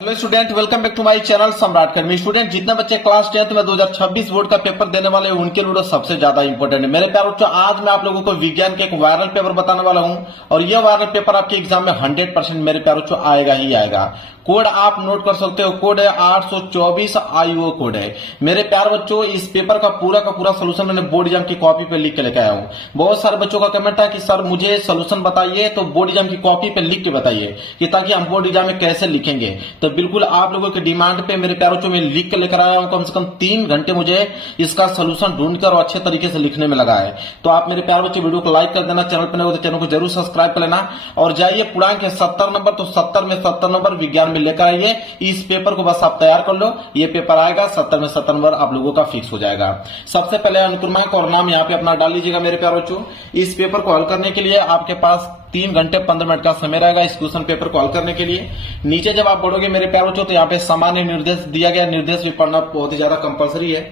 Hello student, welcome back to my channel Samrat academy. Student, जितने बच्चे class 10th में 2026 board का पेपर देने वाले हैं उनके लिए सबसे ज्यादा इंपॉर्टेंट है। मेरे प्यारे बच्चों, आज मैं आप लोगों को विज्ञान के एक वायरल पेपर बताने वाला हूं और यह वायरल पेपर आपके एग्जाम में 100% मेरे प्यारे बच्चों आएगा ही आएगा। कोड आप नोट कर सकते हो, कोड है 824 IO कोड है। मेरे प्यारे बच्चों, इस पेपर का पूरा सोल्यूशन मैंने बोर्ड एग्जाम की कॉपी पे लिख के लेके आया हूं। बहुत सारे बच्चों का कमेंट है कि सर मुझे सोल्यूशन बताइए, तो बोर्ड एग्जाम की कॉपी पे लिख के बताइए कि ताकि हम बोर्ड एग्जाम में कैसे लिखेंगे। तो बिल्कुल आप लोगों की डिमांड पे मेरे प्यारे बच्चों में लिख के लेकर आया हूं। कम से कम 3 घंटे मुझे इसका सोल्यूशन ढूंढकर और अच्छे तरीके से लिखने में लगा है। तो आप मेरे प्यारे बच्चों वीडियो को लाइक कर देना, चैनल पर नए हो तो चैनल को जरूर सब्सक्राइब कर लेना और जाइए पूर्णांक है 70 नंबर, तो 70 में 70 नंबर विज्ञान में लेकर आइए। इस पेपर को बस आप तैयार कर लो, ये पेपर आएगा 70 में 70 नंबर आप लोगों का फिक्स हो जाएगा। सबसे पहले अनुक्रमांक और नाम यहाँ पे अपना डाल लीजिएगा मेरे प्यारे बच्चों। इस पेपर को हल करने के लिए आपके पास 3 घंटे 15 मिनट का समय रहेगा इस क्वेश्चन पेपर को हल करने के लिए। नीचे जब आप बढ़ोगे मेरे प्यारे बच्चों तो यहाँ पे सामान्य निर्देश दिया गया, निर्देश भी पढ़ना बहुत ही ज्यादा कंपलसरी है।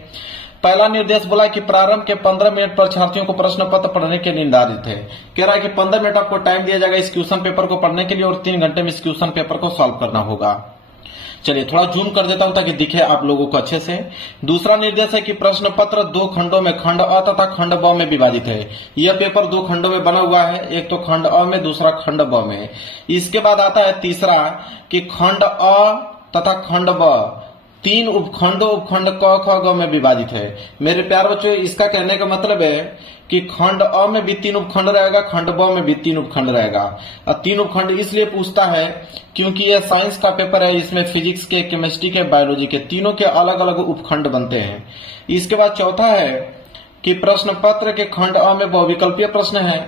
पहला निर्देश बोला कि प्रारंभ के 15 मिनट परीक्षार्थियों को प्रश्न पत्र पढ़ने के निर्धारित है। कह रहा है कि 15 मिनट आपको टाइम दिया जाएगा इस क्वेश्चन पेपर को पढ़ने के लिए और 3 घंटे में इस क्वेश्चन पेपर को सॉल्व करना होगा। चलिए थोड़ा जूम कर देता हूं ताकि दिखे आप लोगों को अच्छे से। दूसरा निर्देश है कि प्रश्न पत्र 2 खंडों में, खंड अ तथा खंड ब में विभाजित है। यह पेपर 2 खंडों में बना हुआ है, एक तो खंड अ में, दूसरा खंड ब में। इसके बाद आता है तीसरा कि खंड अ तथा खंड ब 3 उपखंडों, उपखंड क ख ग में विभाजित है। मेरे प्यारे बच्चों, इसका कहने का मतलब है कि खंड अ में भी 3 उपखंड रहेगा, खंड ब में भी 3 उपखंड रहेगा। और 3 उपखंड इसलिए पूछता है क्योंकि यह साइंस का पेपर है, इसमें फिजिक्स के, केमिस्ट्री के, बायोलॉजी के तीनों के अलग अलग उपखंड बनते हैं। इसके बाद चौथा है कि प्रश्न पत्र के खंड अ में बहुविकल्पीय प्रश्न है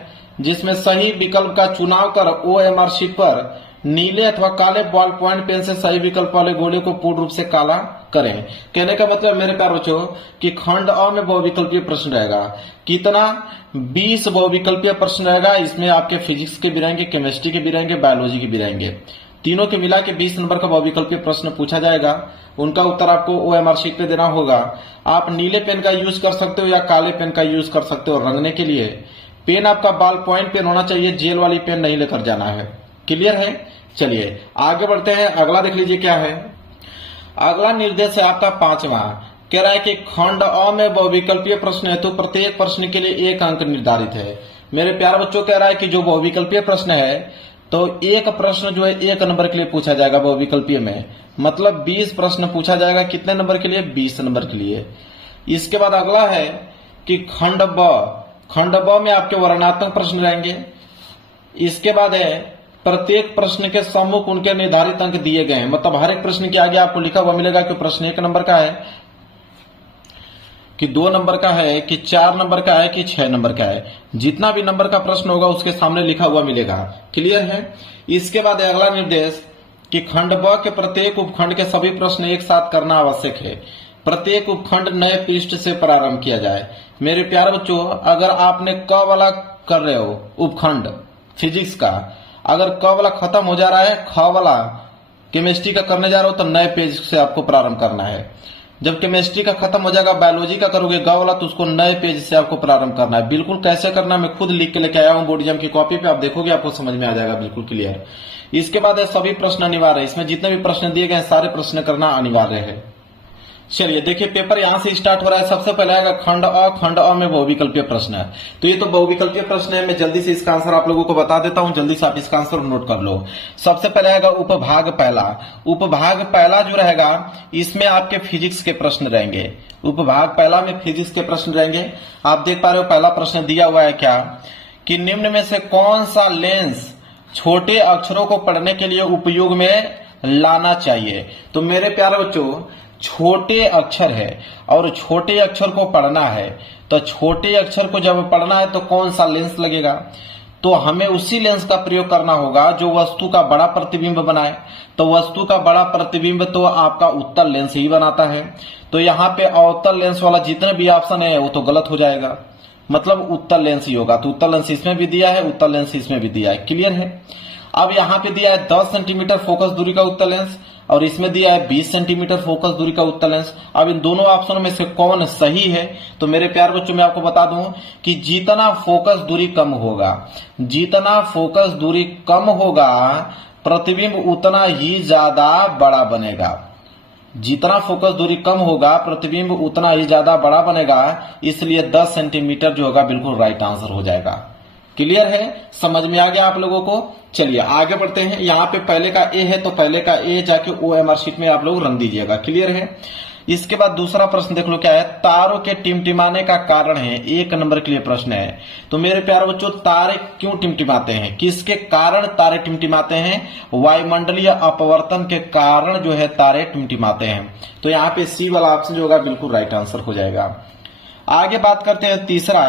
जिसमें सही विकल्प का चुनाव कर OMR शीट पर नीले अथवा काले बॉल पॉइंट पेन से सही विकल्प वाले गोले को पूर्ण रूप से काला करें। कहने का मतलब मेरे प्यारे बच्चों कि खंड अ में बहुविकल्पीय प्रश्न रहेगा। कितना? 20 बहुविकल्पीय प्रश्न रहेगा। इसमें आपके फिजिक्स के भी रहेंगे, केमिस्ट्री के भी रहेंगे, बायोलॉजी के भी रहेंगे। तीनों के मिला के 20 नंबर का बहुविकल्पीय प्रश्न पूछा जाएगा। उनका उत्तर आपको OMR शीट पे देना होगा। आप नीले पेन का यूज कर सकते हो या काले पेन का यूज कर सकते हो रंगने के लिए। पेन आपका बॉल पॉइंट पेन होना चाहिए, जेल वाली पेन नहीं लेकर जाना है। क्लियर है? चलिए आगे बढ़ते हैं। अगला देख लीजिए क्या है। अगला निर्देश है आपका 5वां। कह रहा है कि खंड अ में बहुविकल्पीय प्रश्न है तो प्रत्येक प्रश्न के लिए 1 अंक निर्धारित है। मेरे प्यारे बच्चों, कह रहा है कि जो बहुविकल्पीय प्रश्न है तो एक प्रश्न जो है 1 नंबर के लिए पूछा जाएगा बहुविकल्पीय में। मतलब 20 प्रश्न पूछा जाएगा। कितने नंबर के लिए? 20 नंबर के लिए। इसके बाद अगला है कि खंड ब में आपके वर्णनात्मक प्रश्न रहेंगे। इसके बाद है प्रत्येक प्रश्न के सम्मुख उनके निर्धारित अंक दिए गए हैं। मतलब हर एक प्रश्न के आगे आपको लिखा हुआ मिलेगा कि प्रश्न 1 नंबर का है, कि 2 नंबर का है, कि 4 नंबर का है, कि 6 नंबर का है। जितना भी नंबर का प्रश्न होगा उसके सामने लिखा हुआ मिलेगा। क्लियर है? इसके बाद अगला निर्देश कि खंड ब के प्रत्येक उपखंड के सभी प्रश्न एक साथ करना आवश्यक है। प्रत्येक उपखंड नए पृष्ठ से प्रारंभ किया जाए। मेरे प्यारे बच्चों, अगर आपने क वाला कर रहे हो उपखंड फिजिक्स का, अगर क वाला खत्म हो जा रहा है, ख वाला केमिस्ट्री का करने जा रहे हो तो नए पेज से आपको प्रारंभ करना है। जब केमिस्ट्री का खत्म हो जाएगा, बायोलॉजी का करोगे ग वाला, तो उसको नए पेज से आपको प्रारंभ करना है। बिल्कुल कैसे करना मैं खुद लिख के लेके आया हूं बोर्ड एग्जाम की कॉपी पे, आप देखोगे आपको समझ में आ जाएगा बिल्कुल क्लियर। इसके बाद है सभी प्रश्न अनिवार्य है। इसमें जितने भी प्रश्न दिए गए सारे प्रश्न करना अनिवार्य है। चलिए देखिए पेपर यहां से स्टार्ट हो रहा है। सबसे पहले आएगा खंड अ में बहुविकल्पीय प्रश्न है। तो ये तो बहुविकल्पीय प्रश्न है, मैं जल्दी से इसका आंसर आप लोगों को बता देता हूं, जल्दी से आप इसका आंसर नोट कर लो। सबसे पहले आएगा उपभाग पहला। उपभाग पहला जो रहेगा इसमें आपके फिजिक्स के प्रश्न रहेंगे। उपभाग पहला में फिजिक्स के प्रश्न रहेंगे। आप देख पा रहे हो पहला प्रश्न दिया हुआ है क्या कि निम्न में से कौन सा लेंस छोटे अक्षरों को पढ़ने के लिए उपयोग में लाना चाहिए। तो मेरे प्यारे बच्चों, छोटे अक्षर है और छोटे अक्षर को पढ़ना है, तो छोटे अक्षर को जब पढ़ना है तो कौन सा लेंस लगेगा। तो हमें उसी लेंस का प्रयोग करना होगा जो वस्तु का बड़ा प्रतिबिंब बनाए। तो वस्तु का बड़ा प्रतिबिंब तो आपका उत्तल लेंस ही बनाता है। तो यहाँ पे अवतल लेंस वाला जितने भी ऑप्शन है वो तो गलत हो जाएगा, मतलब उत्तल लेंस ही होगा। तो उत्तल लेंस इसमें भी दिया है, उत्तल लेंस इसमें भी दिया है। क्लियर है? अब यहाँ पे दिया है 10 सेंटीमीटर फोकस दूरी का उत्तल लेंस और इसमें दिया है 20 सेंटीमीटर फोकस दूरी का उत्तल लेंस। अब इन दोनों ऑप्शनों में से कौन सही है? तो मेरे प्यारे बच्चों मैं आपको बता दूं कि जितना फोकस दूरी कम होगा प्रतिबिंब उतना ही ज्यादा बड़ा बनेगा। जितना फोकस दूरी कम होगा प्रतिबिंब उतना ही ज्यादा बड़ा बनेगा, इसलिए 10 सेंटीमीटर जो होगा बिल्कुल राइट आंसर हो जाएगा। क्लियर है, समझ में आ गया आप लोगों को। चलिए आगे बढ़ते हैं। यहाँ पे पहले का ए है तो पहले का ए जाके OMR शीट में आप लोग रख दीजिएगा। क्लियर है। इसके बाद दूसरा प्रश्न देख लो क्या है। तारों के टिमटिमाने का कारण है, 1 नंबर के लिए प्रश्न है। तो मेरे प्यारे बच्चों तारे क्यों टिमटिमाते हैं, किसके कारण तारे टिमटिमाते हैं? वायुमंडलीय अपवर्तन के कारण जो है तारे टिमटिमाते हैं। तो यहाँ पे सी वाला ऑप्शन जो होगा बिल्कुल राइट आंसर हो जाएगा। आगे बात करते हैं तीसरा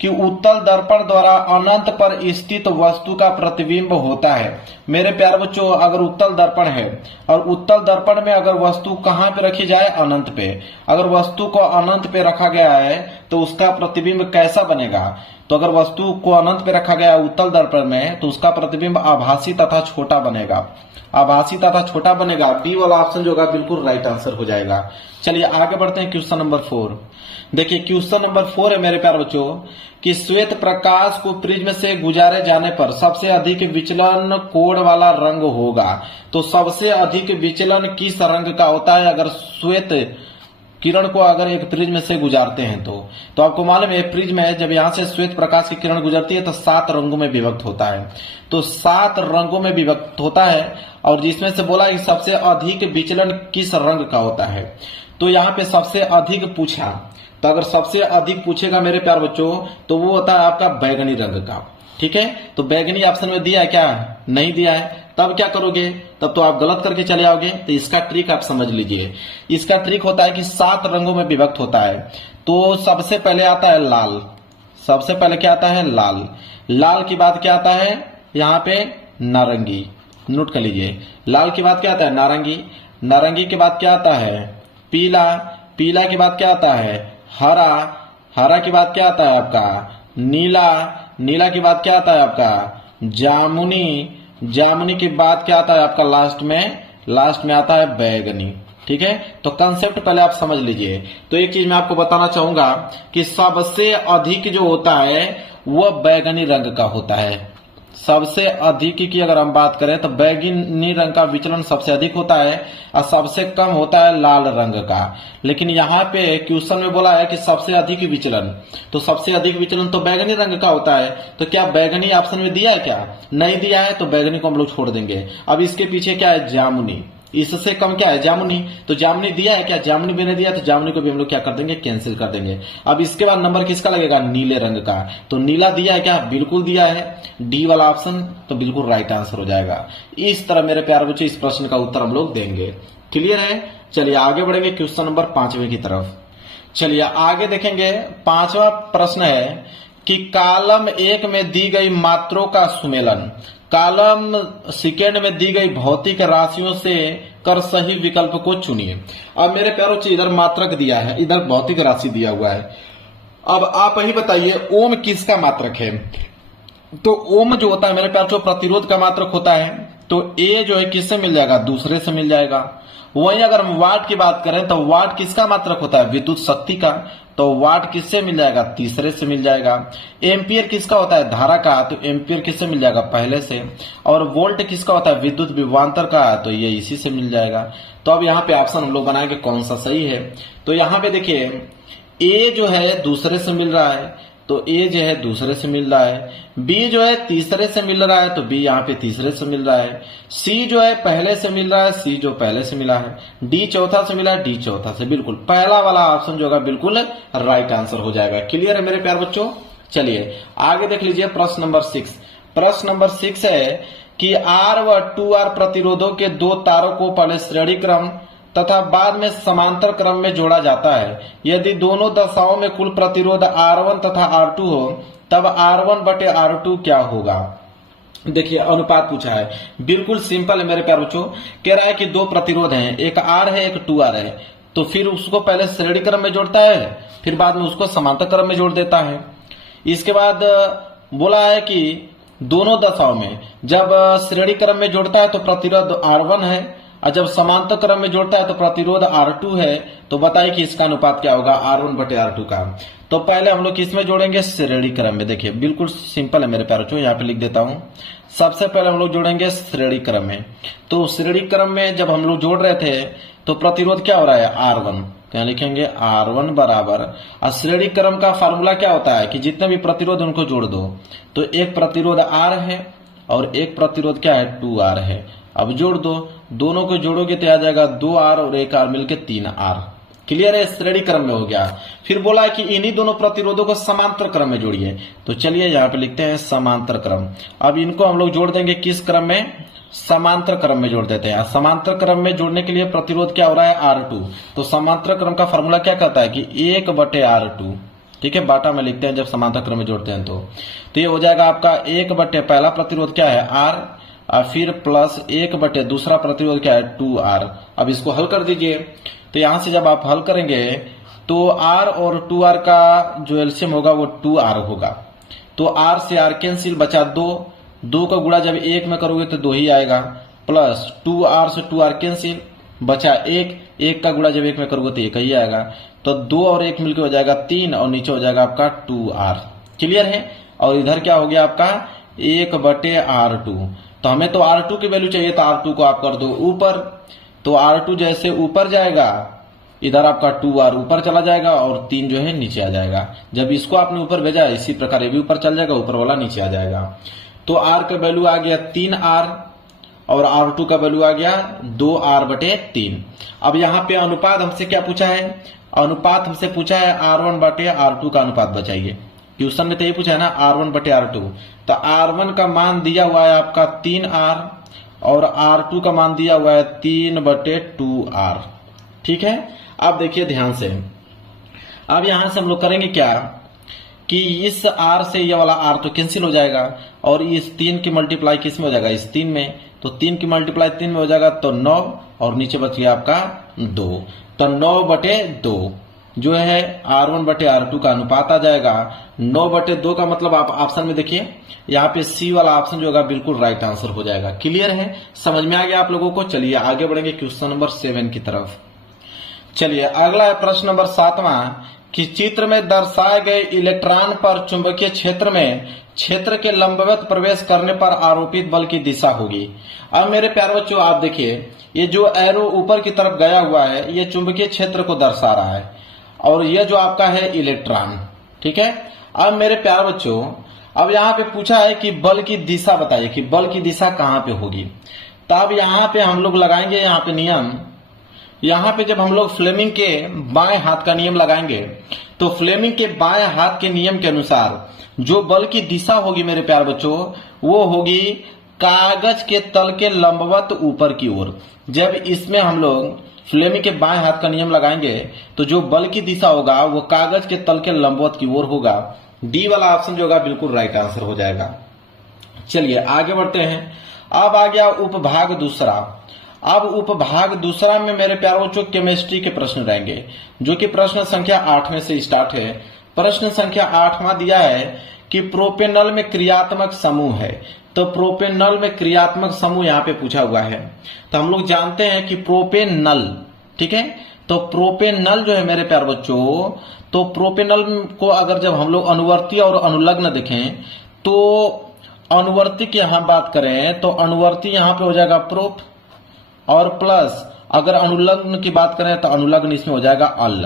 कि उत्तल दर्पण द्वारा अनंत पर स्थित वस्तु का प्रतिबिंब होता है। मेरे प्यारे बच्चों अगर उत्तल दर्पण है और उत्तल दर्पण में अगर वस्तु कहां पे रखी जाए, अनंत पे, अगर वस्तु को अनंत पे रखा गया है तो उसका प्रतिबिंब कैसा बनेगा? तो अगर वस्तु को अनंत पे रखा गया उत्तल दर्पण में तो उसका प्रतिबिंब आभासी तथा छोटा बनेगा। आभासी तथा छोटा बनेगा। बी वाला ऑप्शन जो होगा बिल्कुल राइट आंसर हो जाएगा। चलिए आगे बढ़ते हैं क्वेश्चन नंबर 4। देखिए क्वेश्चन नंबर 4 है मेरे प्यारे बच्चों कि श्वेत प्रकाश को प्रिज्म से गुजारे जाने पर सबसे अधिक विचलन कोण वाला रंग होगा। तो सबसे अधिक विचलन किस रंग का होता है अगर श्वेत किरण को अगर एक प्रिज्म से गुजारते हैं तो आपको मालूम है प्रिज्म है जब यहां से श्वेत प्रकाश की किरण गुजरती है तो 7 रंगों में विभक्त होता है। तो 7 रंगों में विभक्त होता है और जिसमें से बोला कि सबसे अधिक विचलन किस रंग का होता है। तो यहाँ पे सबसे अधिक पूछा, तो अगर सबसे अधिक पूछेगा मेरे प्यार बच्चों तो वो होता है आपका बैगनी रंग का। ठीक है, तो बैगनी ऑप्शन में दिया है क्या? नहीं दिया है। तब क्या करोगे? तब तो आप गलत करके चले आओगे। तो इसका ट्रिक आप समझ लीजिए। इसका ट्रिक होता है कि 7 रंगों में विभक्त होता है। तो सबसे पहले आता है लाल। सबसे पहले क्या आता है? लाल। लाल के बाद क्या आता है? यहाँ पे नारंगी। नोट कर लीजिए। लाल के बाद क्या आता है? नारंगी। नारंगी के बाद क्या आता है? पीला। पीला के बाद क्या आता है? हरा। हरा के बाद क्या आता है आपका? नीला। नीला के बाद क्या आता है आपका? जामुनी। जामुनी के बाद क्या आता है आपका? लास्ट में आता है बैगनी। ठीक है, तो कंसेप्ट पहले आप समझ लीजिए। तो एक चीज मैं आपको बताना चाहूंगा कि सबसे अधिक जो होता है वह बैगनी रंग का होता है। सबसे अधिक की अगर हम बात करें तो बैगनी रंग का विचलन सबसे अधिक होता है और सबसे कम होता है लाल रंग का। लेकिन यहाँ पे क्वेश्चन में बोला है कि सबसे अधिक विचलन, तो सबसे अधिक विचलन तो बैगनी रंग का होता है। तो क्या बैगनी ऑप्शन में दिया है क्या? नहीं दिया है, तो बैगनी को हम लोग छोड़ देंगे। अब इसके पीछे क्या है? जामुनी। इससे कम क्या है? जामुनी। तो जामुनी दिया है क्या? जामुनी भी नहीं दिया, तो जामुनी को भी हम लोग क्या कर देंगे? कैंसिल कर देंगे। अब इसके बाद नंबर किसका लगेगा? नीले रंग का। तो नीला दिया है क्या? बिल्कुल दिया है। डी वाला ऑप्शन तो बिल्कुल राइट आंसर हो जाएगा। इस तरह मेरे प्यारे बच्चों इस प्रश्न का उत्तर हम लोग देंगे। क्लियर है। चलिए आगे बढ़ेंगे क्वेश्चन नंबर 5वें की तरफ। चलिए आगे देखेंगे। 5वां प्रश्न है कि कॉलम 1 में दी गई मात्रों का सुमेलन। कॉलम सेकेंड में दी गई भौतिक राशियों से कर सही विकल्प को चुनिए। अब मेरे प्यारों से इधर मात्रक दिया है, इधर भौतिक राशि दिया हुआ है। अब आप ही बताइए ओम किसका मात्रक है? तो ओम जो होता है मेरे प्यार जो प्रतिरोध का मात्रक होता है। तो ए जो है किससे मिल जाएगा? दूसरे से मिल जाएगा। वहीं अगर हम वाट की बात करें तो वाट किसका मात्रक होता है? विद्युत शक्ति का। तो वाट किससे मिल जाएगा? तीसरे से मिल जाएगा। एम्पियर किसका होता है? धारा का। तो एम्पियर किससे मिल जाएगा? पहले से। और वोल्ट किसका होता है? विद्युत विभवांतर का। तो ये इसी से मिल जाएगा। तो अब यहाँ पे ऑप्शन हम लोग बनाएंगे कौन सा सही है। तो यहाँ पे देखिए ए जो है दूसरे से मिल रहा है, तो ए जो है दूसरे से मिल रहा है। बी जो है तीसरे से मिल रहा है, तो बी यहाँ पे तीसरे से मिल रहा है। सी जो है पहले से मिल रहा है, सी जो पहले से मिला है। डी चौथा से मिला है, डी चौथा से। बिल्कुल पहला वाला ऑप्शन जो होगा बिल्कुल राइट आंसर हो जाएगा। क्लियर है मेरे प्यार बच्चों। चलिए आगे देख लीजिए प्रश्न नंबर 6। प्रश्न नंबर 6 है कि आर व 2R प्रतिरोधों के 2 तारों को पहले श्रेणी क्रम तथा बाद में समांतर क्रम में जोड़ा जाता है। यदि दोनों दशाओं में कुल प्रतिरोध R1 तथा R2 हो तब R1 बटे R2 क्या होगा? देखिए अनुपात पूछा है। बिल्कुल सिंपल है मेरे प्यारे बच्चों। कह रहा है कि 2 प्रतिरोध हैं, एक R है एक 2R है। तो फिर उसको पहले श्रेणी क्रम में जोड़ता है, फिर बाद में उसको समांतर क्रम में जोड़ देता है। इसके बाद बोला है कि दोनों दशाओं में जब श्रेणी क्रम में जोड़ता है तो प्रतिरोध R1 है और जब समांतर क्रम में जोड़ता है तो प्रतिरोध R2 है, तो बताइए कि इसका अनुपात क्या होगा R1 बटे R2 का। तो पहले हम लोग किसमें जोड़ेंगे, श्रेणी क्रम में। देखिए बिल्कुल सिंपल है मेरे प्यारे बच्चों, यहाँ पे लिख देता हूं। सबसे पहले हम लोग जोड़ेंगे श्रेणी क्रम में। तो श्रेणी क्रम में जब हम लोग जोड़ रहे थे तो प्रतिरोध क्या हो रहा है, R1। तो यहाँ लिखेंगे R1 बराबर, और श्रेणी क्रम का फार्मूला क्या होता है कि जितने भी प्रतिरोध उनको जोड़ दो। तो एक प्रतिरोध R है और एक प्रतिरोध क्या है, 2R है। अब जोड़ दो, दोनों को जोड़ोगे तो आ जाएगा 2R और 1R मिलके 3R। क्लियर है, श्रेणी क्रम में हो गया। फिर बोला है कि इन्हीं दोनों प्रतिरोधों को समांतर क्रम में जोड़िए। तो चलिए यहाँ पे लिखते हैं समांतर क्रम। अब इनको हम लोग जोड़ देंगे किस क्रम में, समांतर क्रम में जोड़ देते हैं। समांतर क्रम में जोड़ने के लिए प्रतिरोध क्या हो रहा है, R2। तो समांतर क्रम का फॉर्मूला क्या कहता है कि 1/R2। ठीक है, बाटा में लिखते हैं जब समांतर क्रम में जोड़ते हैं तो ये हो जाएगा आपका 1/ पहला प्रतिरोध क्या है, R, और फिर प्लस 1/ दूसरा प्रतिरोध क्या है, 2R। अब इसको हल कर दीजिए। तो यहां से जब आप हल करेंगे तो R और 2R का जो एलसीएम होगा वो 2R होगा। तो R से R कैंसिल, बचा 2 का गुणा जब 1 में करोगे तो 2 ही आएगा, प्लस 2R से 2R कैंसिल, बचा 1 का गुणा जब 1 में करोगे तो 1 ही आएगा। तो 2 और 1 मिलकर हो जाएगा 3 और नीचे हो जाएगा आपका 2R। क्लियर है। और इधर क्या हो गया आपका 1/R2। तो हमें तो R2 की वैल्यू चाहिए, तो R2 को आप कर दो ऊपर। तो R2 जैसे ऊपर जाएगा, इधर आपका 2R ऊपर चला जाएगा और 3 जो है नीचे आ जाएगा। जब इसको आपने ऊपर भेजा इसी प्रकार ये भी ऊपर चल जाएगा, ऊपर वाला नीचे आ जाएगा। तो R का वैल्यू आ गया 3R और R2 का वैल्यू आ गया 2R/3। अब यहाँ पे अनुपात हमसे क्या पूछा है, अनुपात हमसे पूछा है R1/R2 का अनुपात बताइए। क्वेश्चन में तो ये पूछा है ना, R1/R2। तो R1 का मान दिया हुआ है आपका 3R और R2 का मान दिया हुआ है 3/2R। ठीक है। अब देखिए ध्यान से, अब यहां से हम लोग करेंगे क्या कि इस R से ये वाला R तो कैंसिल हो जाएगा और इस 3 की मल्टीप्लाई किस में हो जाएगा, इस 3 में। तो 3 की मल्टीप्लाई 3 में हो जाएगा तो 9 और नीचे बच गया आपका 2। तो 9/2 जो है R1/R2 का अनुपात आ जाएगा। 9/2 का मतलब आप ऑप्शन में देखिए, यहाँ पे सी वाला ऑप्शन जो होगा बिल्कुल राइट आंसर हो जाएगा। क्लियर है, समझ में आ गया आप लोगों को। चलिए आगे बढ़ेंगे क्वेश्चन नंबर 7 की तरफ। चलिए अगला है प्रश्न नंबर 7वां कि चित्र में दर्शाए गए इलेक्ट्रॉन पर चुंबकीय क्षेत्र में क्षेत्र के लंबवत प्रवेश करने पर आरोपित बल की दिशा होगी। अब मेरे प्यारे बच्चों आप देखिए, ये जो एरो ऊपर की तरफ गया हुआ है ये चुंबकीय क्षेत्र को दर्शा रहा है और ये जो आपका है इलेक्ट्रॉन। ठीक है। अब मेरे प्यारे बच्चों, अब यहाँ पे पूछा है कि बल की दिशा बताइए कि बल की दिशा कहाँ पे होगी। तो अब यहाँ पे हम लोग लगाएंगे यहाँ पे नियम। यहाँ पे जब हम लोग फ्लेमिंग के बाएं हाथ का नियम लगाएंगे तो फ्लेमिंग के बाएं हाथ के नियम के अनुसार जो बल की दिशा होगी मेरे प्यारे बच्चों वो होगी कागज के तल के लंबवत ऊपर की ओर। जब इसमें हम लोग फ्लेमिंग के बाएं हाथ का नियम लगाएंगे तो जो बल की दिशा होगा वो कागज के तल के लंबवत की ओर होगा। डी वाला ऑप्शन जो होगा बिल्कुल राइट आंसर हो जाएगा। चलिए आगे बढ़ते हैं। अब आ गया उपभाग दूसरा। अब उपभाग दूसरा में मेरे प्यारे बच्चों केमिस्ट्री के प्रश्न रहेंगे जो कि प्रश्न संख्या 8 में से स्टार्ट है। प्रश्न संख्या 8वां दिया है कि प्रोपेनल में क्रियात्मक समूह है। तो प्रोपेनल में क्रियात्मक समूह यहाँ पे पूछा हुआ है। तो हम लोग जानते हैं कि प्रोपेनल, ठीक है, तो प्रोपेनल जो है मेरे प्यारे बच्चों, तो प्रोपेनल को अगर जब हम लोग अनुवर्ती और अनुलग्न देखें तो अनुवर्ती की यहां बात करें तो अनुवर्ती यहां पे हो जाएगा प्रोप और प्लस अगर अनुलग्न की बात करें तो अनुलग्न इसमें हो जाएगा अल।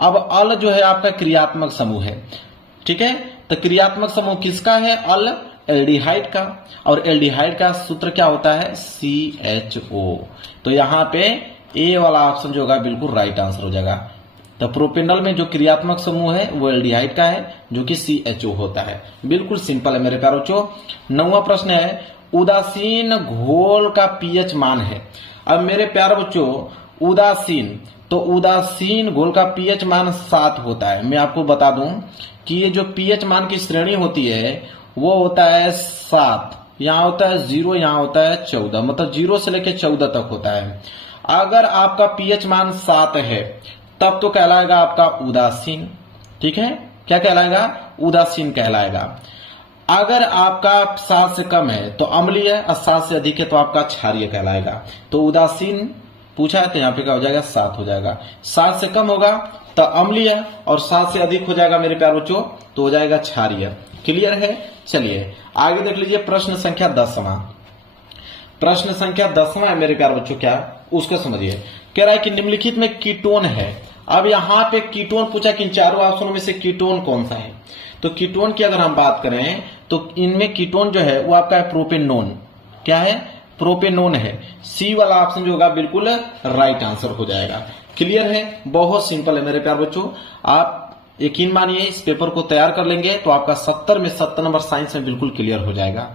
अब अल जो है आपका क्रियात्मक समूह है। ठीक है, तो क्रियात्मक समूह किसका है, अल एल्डिहाइड का। और एल्डिहाइड का सूत्र क्या होता है, CHO। तो यहां पे ए वाला ऑप्शन जो होगा बिल्कुल राइट आंसर हो जाएगा। तो प्रोपेनल में जो क्रियात्मक समूह है वो एल्डिहाइड का है जो कि CHO होता है। बिल्कुल सिंपल है मेरे प्यारे बच्चों। 9वां प्रश्न है उदासीन घोल का पीएच मान है। अब मेरे प्यारे बच्चों उदासीन, तो उदासीन घोल का पीएच मान 7 होता है। मैं आपको बता दूं कि ये जो पीएच मान की श्रेणी होती है वो होता है 7, यहाँ होता है 0, यहाँ होता है 14, मतलब 0 से लेकर 14 तक होता है। अगर आपका पीएच मान 7 है तब तो कहलाएगा आपका उदासीन। ठीक है, क्या कहलाएगा, उदासीन कहलाएगा। अगर आपका 7 से कम है तो अम्लीय और 7 से अधिक है तो आपका क्षारीय कहलाएगा। तो उदासीन पूछा है तो यहाँ पे क्या हो जाएगा 7 हो जाएगा। 7 से कम होगा तो अम्लीय और 7 से अधिक हो जाएगा मेरे प्यारे बच्चों तो हो जाएगा क्षारीय। क्लियर है। चलिए आगे देख लीजिए प्रश्न संख्या 10वां। प्रश्न संख्या 10वां है मेरे प्यारे बच्चों, क्या उसको समझिए। कह रहा है कि निम्नलिखित में कीटोन है। अब यहाँ पे कीटोन पूछा कि इन चारों ऑप्शनों में से कीटोन कौन सा है। तो कीटोन की अगर हम बात करें तो इनमें कीटोन जो है वो आपका है प्रोपेनोन। क्या है? प्रोपेनोन है। सी वाला ऑप्शन जो होगा बिल्कुल राइट आंसर हो जाएगा। क्लियर है। बहुत सिंपल है मेरे प्यारे बच्चों, आप यकीन मानिए इस पेपर को तैयार कर लेंगे तो आपका 70 में 70 नंबर साइंस में बिल्कुल क्लियर हो जाएगा।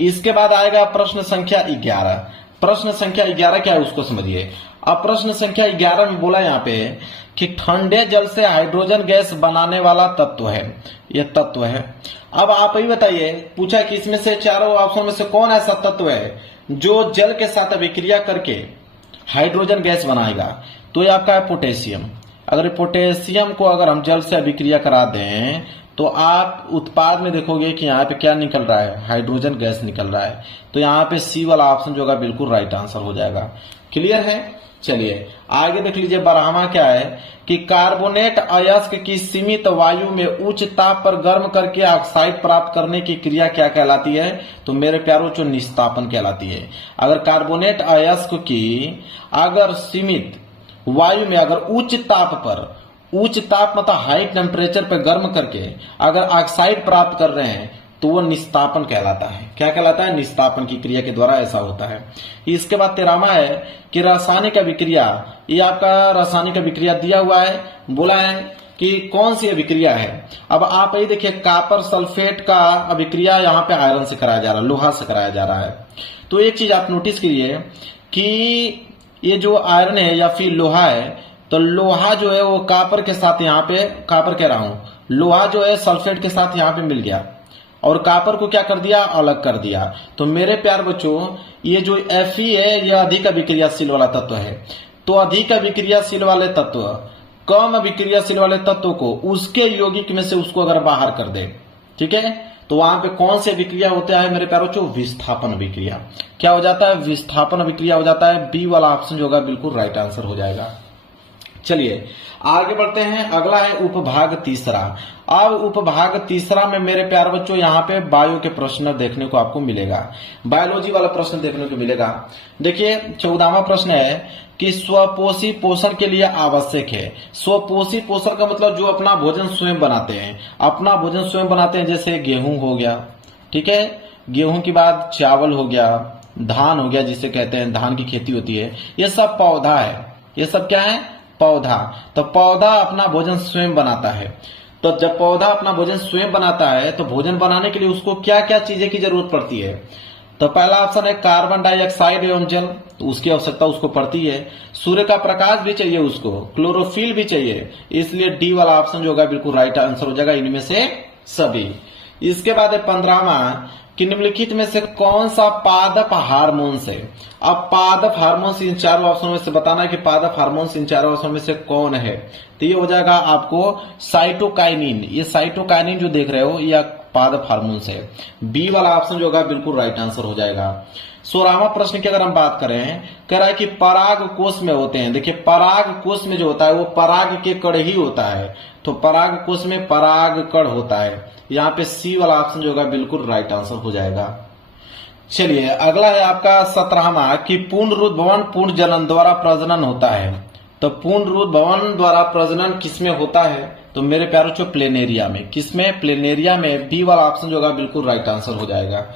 इसके बाद आएगा प्रश्न संख्या 11। प्रश्न संख्या 11 क्या है उसको समझिए। अब प्रश्न संख्या 11 में बोला यहाँ पे कि ठंडे जल से हाइड्रोजन गैस बनाने वाला तत्व है, यह तत्व है। अब आप ही बताइए, पूछा कि इसमें से चारों ऑप्शन में से कौन ऐसा तत्व है जो जल के साथ अभिक्रिया करके हाइड्रोजन गैस बनाएगा। तो ये आपका है पोटेशियम। अगर पोटेशियम को अगर हम जल से अभिक्रिया करा दें तो आप उत्पाद में देखोगे कि यहाँ पे क्या निकल रहा है, हाइड्रोजन गैस निकल रहा है। तो यहाँ पे सी वाला ऑप्शन जो होगा बिल्कुल राइट आंसर हो जाएगा। क्लियर है। चलिए आगे देख लीजिए 12वां क्या है कि कार्बोनेट अयस्क की सीमित वायु में उच्च ताप पर गर्म करके ऑक्साइड प्राप्त करने की क्रिया क्या कहलाती है। तो मेरे प्यारों जो निस्तापन कहलाती है। अगर कार्बोनेट अयस्क की अगर सीमित वायु में अगर उच्च ताप मतलब हाई टेम्परेचर पे गर्म करके अगर ऑक्साइड प्राप्त कर रहे हैं तो वो निस्तापन कहलाता है। क्या कहलाता है? निस्तापन की क्रिया के द्वारा ऐसा होता है। इसके बाद 13वां है कि रासायनिक अभिक्रिया। ये आपका रासायनिक अभिक्रिया दिया हुआ है, बोला है कि कौन सी अभिक्रिया है। अब आप ये देखिए कॉपर सल्फेट का अभिक्रिया यहाँ पे आयरन से कराया जा रहा है, लोहा से कराया जा रहा है। तो एक चीज आप नोटिस करिए कि ये जो आयरन है या फिर लोहा है, तो लोहा जो है वो कॉपर के साथ यहाँ पे, कॉपर कह रहा हूं, लोहा जो है सल्फेट के साथ यहाँ पे मिल गया और कॉपर को क्या कर दिया, अलग कर दिया। तो मेरे प्यार बच्चों ये जो Fe है यह अधिक अभिक्रियाशील वाला तत्व है। तो अधिक अभिक्रियाशील वाले तत्व कम अभिक्रियाशील वाले तत्व को उसके यौगिक में से उसको अगर बाहर कर दे, ठीक है, तो वहां पे कौन सी अभिक्रिया होता है मेरे प्यारों बच्चों? विस्थापन अभिक्रिया। क्या हो जाता है? विस्थापन अभिक्रिया हो जाता है। बी वाला ऑप्शन जो होगा बिल्कुल राइट आंसर हो जाएगा। चलिए आगे बढ़ते हैं। अगला है उपभाग तीसरा। अब उपभाग तीसरा में मेरे प्यारे बच्चों यहाँ पे बायो के प्रश्न देखने को आपको मिलेगा, बायोलॉजी वाला प्रश्न देखने को मिलेगा। देखिए 14वां प्रश्न है कि स्वपोषी पोषण के लिए आवश्यक है। स्वपोषी पोषण का मतलब जो अपना भोजन स्वयं बनाते हैं, अपना भोजन स्वयं बनाते हैं। जैसे गेहूं हो गया, ठीक है, गेहूं के बाद चावल हो गया, धान हो गया जिसे कहते हैं धान की खेती होती है। ये सब पौधा है। ये सब क्या है? पौधा। तो पौधा अपना भोजन स्वयं बनाता है। तो जब पौधा अपना भोजन स्वयं बनाता है तो भोजन बनाने के लिए उसको क्या क्या चीजें की जरूरत पड़ती है। तो पहला ऑप्शन है कार्बन डाइऑक्साइड एवं जल, तो उसकी आवश्यकता उसको पड़ती है। सूर्य का प्रकाश भी चाहिए उसको, क्लोरोफिल भी चाहिए। इसलिए डी वाला ऑप्शन जो होगा बिल्कुल राइट आंसर हो जाएगा इनमें से सभी। इसके बाद है 15वां कि निम्नलिखित में से कौन सा पादप हार्मोन है। अब पादप हार्मोन इन चारों ऑप्शनों में से बताना है कि पादप हार्मोन इन चारों ऑप्शनों में से कौन है। तो ये हो जाएगा आपको साइटोकाइनिन। ये साइटोकाइनिन जो देख रहे हो यह पादप हार्मोन है। बी वाला ऑप्शन जो होगा बिल्कुल राइट आंसर हो जाएगा। 16वां प्रश्न की अगर हम बात करें, कह रहा है कि पराग कोष में होते हैं। देखिए पराग कोष में जो होता है वो पराग के कण ही होता है। तो पराग कोष में पराग कण होता है। यहाँ पे सी वाला ऑप्शन जो होगा बिल्कुल राइट आंसर हो जाएगा। चलिए अगला है आपका 17वां कि पूर्ण रुद्र भवन पूर्ण जनन द्वारा प्रजनन होता है। तो पूर्ण रुद्र भवन द्वारा प्रजनन किसमें होता है? तो मेरे प्यारों चो प्लेनेरिया में। किसमें? प्लेनेरिया में। बी वाला ऑप्शन जो होगा बिल्कुल राइट आंसर हो जाएगा।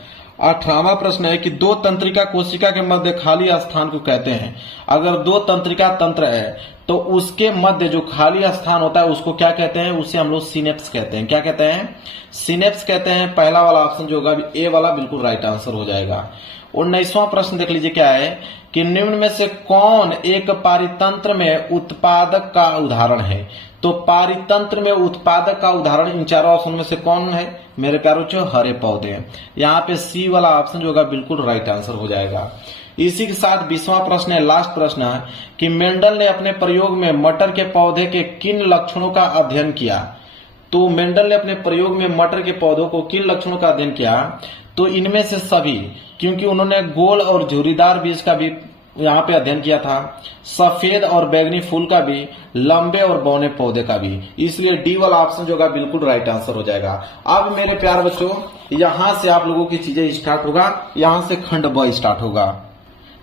18वां प्रश्न है कि दो तंत्रिका कोशिका के मध्य खाली स्थान को कहते हैं। अगर दो तंत्रिका तंत्र है तो उसके मध्य जो खाली स्थान होता है उसको क्या कहते हैं? उसे हम लोग सिनेप्स कहते हैं। क्या कहते हैं? सिनेप्स कहते हैं। पहला वाला ऑप्शन जो होगा ए वाला बिल्कुल राइट आंसर हो जाएगा। 19वां प्रश्न देख लीजिए क्या है कि निम्न में से कौन एक पारितंत्र में उत्पादक का उदाहरण है। तो पारितंत्र में उत्पादक का उदाहरण इन चारों ऑप्शन में से कौन है मेरे प्यारों चो? हरे पौधे। यहाँ पे सी वाला ऑप्शन जो होगा बिल्कुल राइट आंसर हो जाएगा। इसी के साथ 20वां प्रश्न है, लास्ट प्रश्न है कि मेंडल ने अपने प्रयोग में मटर के पौधे के किन लक्षणों का अध्ययन किया। तो मेंडल ने अपने प्रयोग में मटर के पौधों को किन लक्षणों का अध्ययन किया, तो इनमें से सभी, क्योंकि उन्होंने गोल और झुर्रीदार बीज का भी यहाँ पे अध्ययन किया था, सफेद और बैगनी फूल का भी, लंबे और बौने पौधे का भी, इसलिए डी वाला ऑप्शन जो होगा बिल्कुल राइट आंसर हो जाएगा। अब मेरे प्यार बच्चों यहां से आप लोगों की चीजें स्टार्ट होगा, यहां से खंड ब स्टार्ट होगा।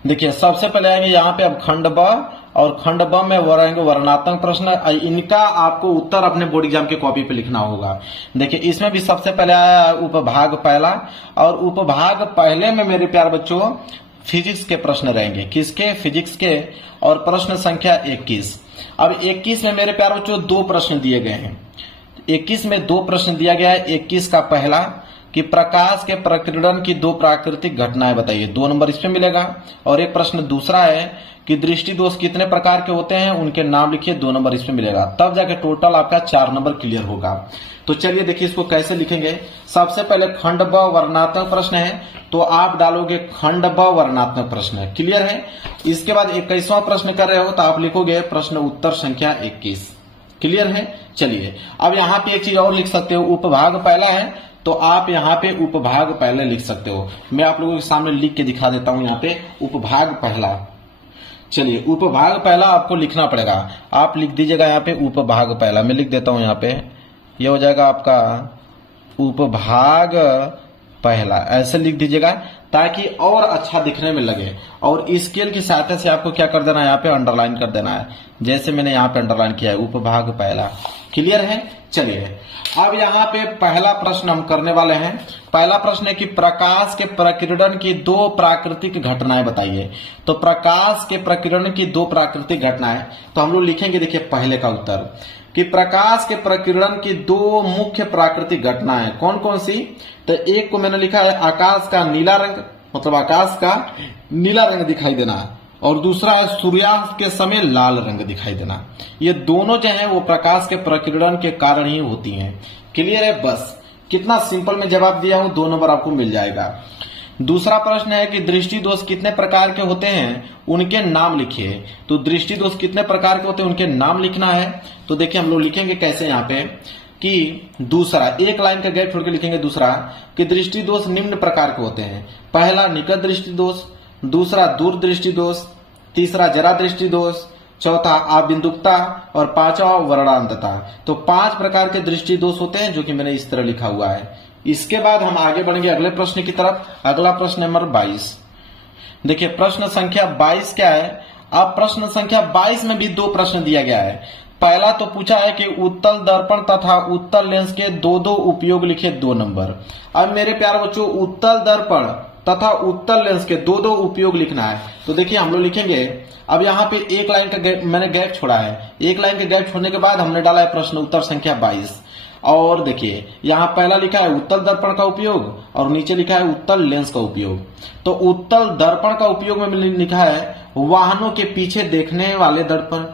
देखिए सबसे पहले आएंगे यहाँ पे अब खंड ब, और खंड ब में वो रहेंगे वर्णनात्मक प्रश्न। इनका आपको उत्तर अपने बोर्ड एग्जाम के कॉपी पे लिखना होगा। देखिए इसमें भी सबसे पहले आया उपभाग पहला, और उपभाग पहले में मेरे प्यार बच्चों फिजिक्स के प्रश्न रहेंगे। किसके? फिजिक्स के, और प्रश्न संख्या 21। अब 21 में मेरे प्यार बच्चों 2 प्रश्न दिए गए हैं। 21 में 2 प्रश्न दिया गया है। 21 का पहला कि प्रकाश के प्रकीर्णन की 2 प्राकृतिक घटनाएं बताइए, 2 नंबर इस पे मिलेगा। और एक प्रश्न दूसरा है कि दृष्टि दोष कितने प्रकार के होते हैं, उनके नाम लिखिए, 2 नंबर इस पे मिलेगा। तब जाके टोटल आपका 4 नंबर क्लियर होगा। तो चलिए देखिए इसको कैसे लिखेंगे। सबसे पहले खंड ब वर्णनात्मक प्रश्न है, तो आप डालोगे खंड ब वर्णनात्मक प्रश्न है। क्लियर है। इसके बाद 21वां प्रश्न कर रहे हो तो आप लिखोगे प्रश्न उत्तर संख्या 21। क्लियर है। चलिए अब यहाँ पे एक चीज और लिख सकते हो, उपभाग पहला है तो आप यहाँ पे उपभाग पहले लिख सकते हो। मैं आप लोगों के सामने लिख के दिखा देता हूं यहाँ पे उपभाग पहला। चलिए उपभाग पहला आपको लिखना पड़ेगा, आप लिख दीजिएगा यहाँ पे उपभाग पहला। मैं लिख देता हूं यहाँ पे, ये हो जाएगा आपका उपभाग पहला, ऐसे लिख दीजिएगा ताकि और अच्छा दिखने में लगे। और स्केल की सहायता से आपको क्या कर देना है, यहाँ पे अंडरलाइन कर देना है, जैसे मैंने यहाँ पे अंडरलाइन किया है, उपभाग पहला। क्लियर है। चलिए अब यहाँ पे पहला प्रश्न हम करने वाले हैं। पहला प्रश्न है कि प्रकाश के प्रकीर्णन की 2 प्राकृतिक घटनाएं बताइए। तो प्रकाश के प्रकीर्णन की 2 प्राकृतिक घटनाएं, तो हम लोग लिखेंगे देखिए पहले का उत्तर कि प्रकाश के प्रकीर्णन की 2 मुख्य प्राकृतिक घटनाएं कौन कौन सी। तो एक को मैंने लिखा है आकाश का नीला रंग, मतलब आकाश का नीला रंग दिखाई देना, और दूसरा है सूर्यास्त के समय लाल रंग दिखाई देना। ये दोनों जो है वो प्रकाश के प्रकीर्णन के कारण ही होती हैं। क्लियर है। बस कितना सिंपल में जवाब दिया हूं, 2 नंबर आपको मिल जाएगा। दूसरा प्रश्न है कि दृष्टि दोष कितने प्रकार के होते हैं, उनके नाम लिखिए। तो दृष्टि दोष कितने प्रकार के होते हैं उनके नाम लिखना है। तो देखिए हम लोग लिखेंगे कैसे यहाँ पे कि दूसरा, एक लाइन का गैप छोड़ के लिखेंगे दूसरा कि दृष्टि दोष निम्न प्रकार के होते हैं। पहला निकट दृष्टि दोष, दूसरा दूर दृष्टि दोष, तीसरा जरा दृष्टि दोष, चौथा आबिंदुकता, और 5वां वर्णांतता। तो 5 प्रकार के दृष्टि दोष होते हैं जो कि मैंने इस तरह लिखा हुआ है। इसके बाद हम आगे बढ़ेंगे अगले प्रश्न की तरफ। अगला प्रश्न नंबर 22। देखिए प्रश्न संख्या 22 क्या है। अब प्रश्न संख्या 22 में भी 2 प्रश्न दिया गया है। पहला तो पूछा है कि उत्तल दर्पण तथा उत्तल लेंस के 2-2 उपयोग लिखे, 2 नंबर। अब मेरे प्यारे बच्चों उत्तल दर्पण तथा उत्तल लेंस के 2-2 उपयोग लिखना है। तो देखिए हम लोग लिखेंगे, अब यहाँ पे एक लाइन का गैप मैंने गैप छोड़ा है। एक लाइन का गैप छोड़ने के बाद हमने डाला है प्रश्न उत्तर संख्या 22। और देखिए यहाँ पहला लिखा है उत्तल दर्पण का उपयोग, और नीचे लिखा है उत्तल लेंस का उपयोग। तो उत्तल दर्पण का उपयोग में लिखा है वाहनों के पीछे देखने वाले दर्पण,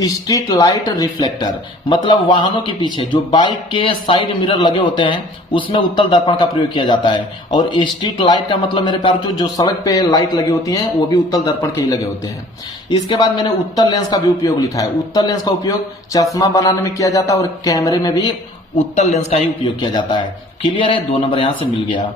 स्ट्रीट लाइट रिफ्लेक्टर, मतलब वाहनों के पीछे जो बाइक के साइड मिरर लगे होते हैं उसमें उत्तल दर्पण का प्रयोग किया जाता है। और स्ट्रीट लाइट का मतलब मेरे प्यारे जो सड़क पे लाइट लगी होती हैं वो भी उत्तल दर्पण के ही लगे होते हैं। इसके बाद मैंने उत्तल लेंस का भी उपयोग लिखा है। उत्तल लेंस का उपयोग चश्मा बनाने में किया जाता है और कैमरे में भी उत्तल लेंस का ही उपयोग किया जाता है। क्लियर है। 2 नंबर यहां से मिल गया।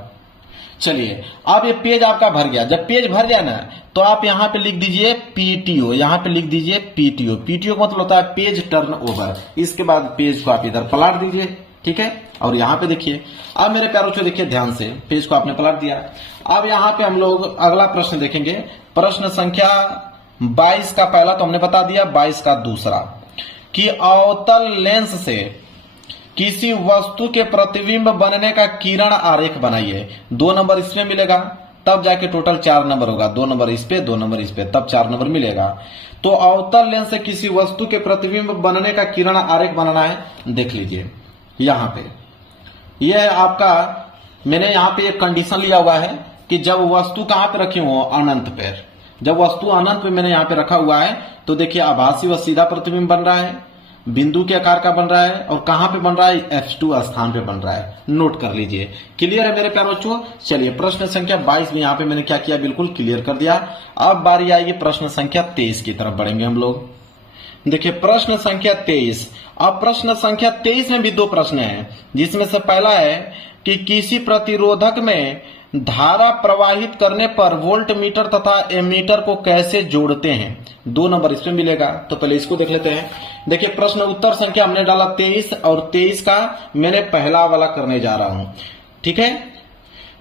चलिए अब ये पेज आपका भर गया। जब पेज भर जाए ना तो आप यहाँ पे लिख दीजिए पीटीओ, यहाँ पे लिख दीजिए पीटीओ। पीटीओ का मतलब होता है पेज टर्न ओवर। इसके बाद पेज को आप इधर पलट दीजिए, ठीक है। और यहाँ पे देखिए, अब मेरे प्यारों को देखिए ध्यान से, पेज को आपने पलट दिया। अब यहाँ पे हम लोग अगला प्रश्न देखेंगे। प्रश्न संख्या 22 का पहला तो हमने बता दिया, 22 का दूसरा कि अवतल लेंस से किसी वस्तु के प्रतिबिंब बनने का किरण आरेख बनाइए। 2 नंबर इसमें मिलेगा, तब जाके टोटल 4 नंबर होगा। 2 नंबर इस पे, 2 नंबर इस पे, तब 4 नंबर मिलेगा। तो अवतल लेंस से किसी वस्तु के प्रतिबिंब बनने का किरण आरेख बनाना है। देख लीजिए यहाँ पे, यह है आपका, मैंने यहाँ पे एक कंडीशन लिया हुआ है कि जब वस्तु कहां पे रखी हो, अनंत पे। जब वस्तु अनंत पे मैंने यहाँ पे रखा हुआ है तो देखिए आभासी व सीधा प्रतिबिंब बन रहा है, बिंदु के आकार का बन रहा है, और कहां पे बन रहा है, F2 स्थान पे बन रहा है। नोट कर लीजिए। क्लियर है मेरे प्यारे बच्चों। चलिए प्रश्न संख्या 22 में यहाँ पे मैंने क्या किया, बिल्कुल क्लियर कर दिया। अब बारी आएगी प्रश्न संख्या 23 की तरफ बढ़ेंगे हम लोग। देखिए प्रश्न संख्या 23। अब प्रश्न संख्या 23 में भी दो प्रश्न हैं, जिसमें से पहला है कि किसी प्रतिरोधक में धारा प्रवाहित करने पर वोल्ट मीटर तथा एमीटर को कैसे जोड़ते हैं। 2 नंबर इसमें मिलेगा, तो पहले इसको देख लेते हैं। देखिए प्रश्न उत्तर संख्या हमने डाला 23 और 23 का मैंने पहला वाला करने जा रहा हूं। ठीक है,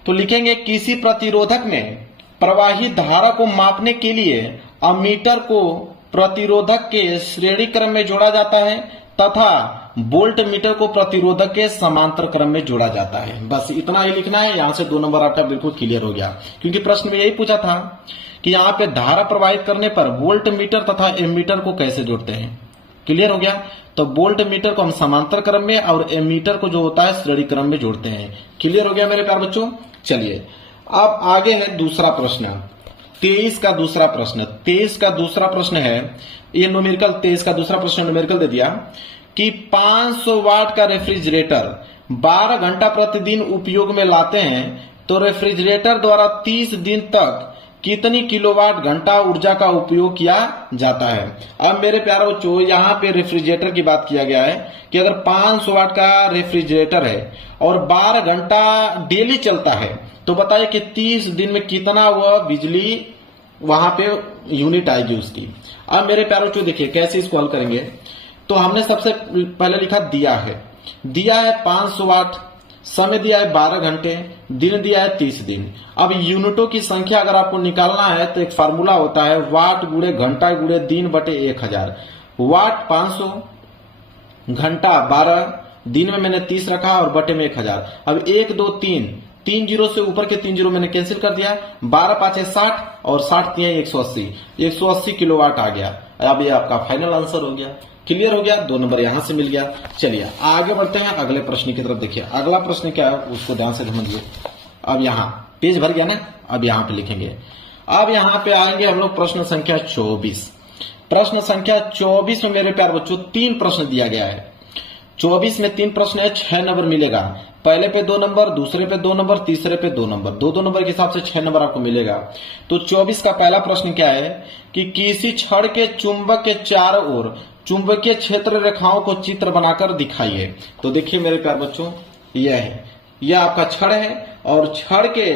तो लिखेंगे किसी प्रतिरोधक में प्रवाहित धारा को मापने के लिए अमीटर को प्रतिरोधक के श्रेणी क्रम में जोड़ा जाता है तथा वोल्ट मीटर को प्रतिरोधक के समांतर क्रम में जोड़ा जाता है। बस इतना ही लिखना है। यहां से 2 नंबर आपका बिल्कुल क्लियर हो गया, क्योंकि प्रश्न में यही पूछा था कि यहाँ पे धारा प्रवाहित करने पर वोल्ट मीटर तथा एमीटर को कैसे जोड़ते हैं। क्लियर हो गया। तो वोल्ट मीटर को हम समांतर क्रम में और एमीटर को जो होता है श्रेणी क्रम में जोड़ते हैं। क्लियर हो गया मेरे प्यारे बच्चों। चलिए अब आगे है दूसरा प्रश्न, 23 का दूसरा प्रश्न। 23 का दूसरा प्रश्न है, ये न्यूमेरिकल 23 का दूसरा प्रश्न न्यूमेरिकल दे दिया कि 500 वाट का रेफ्रिजरेटर 12 घंटा प्रतिदिन उपयोग में लाते हैं तो रेफ्रिजरेटर द्वारा 30 दिन तक कितनी किलोवाट घंटा ऊर्जा का उपयोग किया जाता है। अब मेरे प्यारे बच्चों यहाँ पे रेफ्रिजरेटर की बात किया गया है कि अगर 500 वाट का रेफ्रिजरेटर है और 12 घंटा डेली चलता है तो बताइए कि 30 दिन में कितना वह बिजली वहां पे यूनिट आएगी उसकी। अब मेरे प्यारे बच्चों देखिए कैसे इसको हल करेंगे। तो हमने सबसे पहले लिखा दिया है 500 वाट, समय दिया है 12 घंटे, दिन दिया है 30 दिन। अब यूनिटों की संख्या अगर आपको निकालना है तो एक फार्मूला होता है वाट गुणे घंटा गुणे दिन बटे 1000। वाट 500, घंटा 12, दिन में मैंने 30 रखा और बटे में 1000। अब 1 2 3 जीरो से ऊपर के 3 जीरो मैंने कैंसिल कर दिया। 12 5 60 और 60 3 180 किलोवाट आ गया। अब ये आपका फाइनल आंसर हो गया। क्लियर हो गया। 2 नंबर यहां से मिल गया। चलिए आगे बढ़ते हैं अगले प्रश्न की तरफ। देखिए अगला प्रश्न क्या है उसको ध्यान से समझिए। अब यहाँ पेज भर गया ना, अब यहाँ पे लिखेंगे। अब यहाँ पे आएंगे हम लोग प्रश्न संख्या 24। प्रश्न संख्या 24 में मेरे प्यारे बच्चों 3 प्रश्न दिया गया है। 24 में 3 प्रश्न है, 6 नंबर मिलेगा। पहले पे 2 नंबर, दूसरे पे 2 नंबर, तीसरे पे 2 नंबर, 2 नंबर के हिसाब से 6 नंबर आपको मिलेगा। तो 24 का पहला प्रश्न क्या है कि किसी छड़ के चुंबक के चारों ओर चुंबकीय क्षेत्र रेखाओं को चित्र बनाकर दिखाइए। तो देखिए मेरे प्यारे बच्चों यह है, यह आपका छड़ है और छड़ के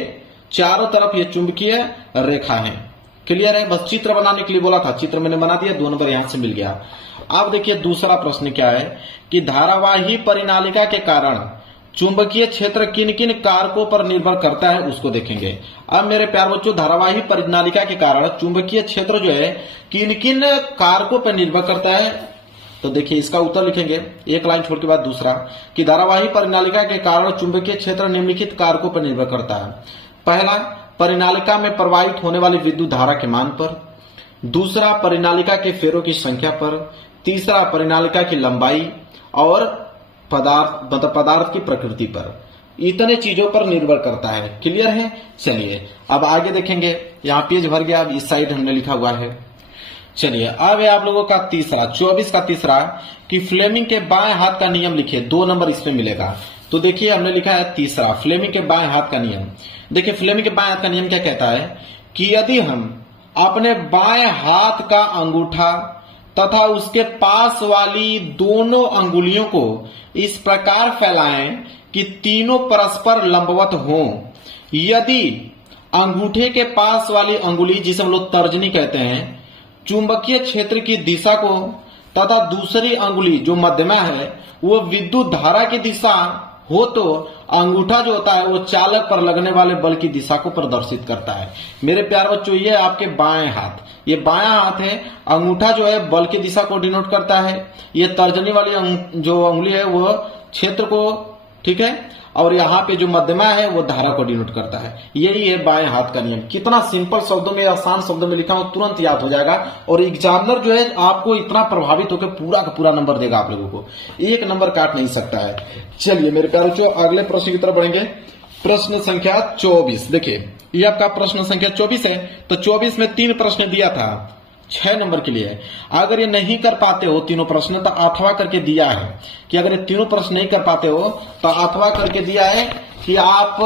चारों तरफ ये चुंबकीय रेखा है। क्लियर है। बस चित्र बनाने के लिए बोला था, चित्र मैंने बना दिया। 2 नंबर यहां से मिल गया। अब देखिए दूसरा प्रश्न क्या है कि धारावाही परिनालिका के कारण चुंबकीय क्षेत्र किन किन कारकों पर निर्भर करता है उसको देखेंगे। अब मेरे प्यारे बच्चों धारावाही परिनालिका के कारण चुंबकीय क्षेत्र जो है किन किन कारकों पर निर्भर करता है, तो देखिए इसका उत्तर लिखेंगे एक लाइन छोड़ के बाद दूसरा कि धारावाही परिनालिका के कारण चुंबकीय क्षेत्र निम्नलिखित कारकों पर निर्भर करता है। पहला, परिनालिका में प्रवाहित होने वाली विद्युत धारा के मान पर। दूसरा, परिनालिका के फेरों की संख्या पर। तीसरा, परिनालिका की लंबाई और पदार्थ की प्रकृति पर। इतने चीजों पर निर्भर करता है। क्लियर है। चलिए अब आगे देखेंगे। यहाँ पेज भर गया, अब इस साइड हमने लिखा हुआ है। चलिए अब है आप लोगों का तीसरा, 24 का तीसरा कि फ्लेमिंग के बाएं हाथ का नियम लिखिए। 2 नंबर इसमें मिलेगा। तो देखिए हमने लिखा है तीसरा फ्लेमिंग के बाएं हाथ का नियम। देखिए फ्लेमिंग के बाएं हाथ का नियम क्या कहता है कि यदि हम अपने बाएं हाथ का अंगूठा तथा उसके पास वाली दोनों अंगुलियों को इस प्रकार फैलाएं कि तीनों परस्पर लंबवत हों। यदि अंगूठे के पास वाली अंगुली, जिसे हम लोग तर्जनी कहते हैं, चुंबकीय क्षेत्र की दिशा को तथा दूसरी अंगुली जो मध्यमा है वो विद्युत धारा की दिशा हो तो अंगूठा जो होता है वो चालक पर लगने वाले बल की दिशा को प्रदर्शित करता है। मेरे प्यारे बच्चों ये आपके बाएं हाथ, ये बायां हाथ है। अंगूठा जो है बल की दिशा को डिनोट करता है। ये तर्जनी वाली जो अंगुली है वो क्षेत्र को, ठीक है, और यहाँ पे जो मध्यमा है वो धारा को डिनोट करता है। यही है बाएं हाथ का नियम। कितना सिंपल शब्दों में, आसान शब्दों में लिखा हूं, तुरंत याद हो जाएगा। और एग्जामिनर जो है आपको इतना प्रभावित होकर पूरा का पूरा नंबर देगा आप लोगों को, 1 नंबर काट नहीं सकता है। चलिए मेरे प्यारे बच्चों अगले प्रश्न की तरफ बढ़ेंगे। प्रश्न संख्या 24। देखिए ये आपका प्रश्न संख्या 24 है। तो 24 में 3 प्रश्न दिया था 6 नंबर के लिए। अगर ये नहीं कर पाते हो तीनों प्रश्न तो अथवा करके दिया है कि अगर ये तीनों प्रश्न नहीं कर पाते हो तो अथवा करके दिया है कि आप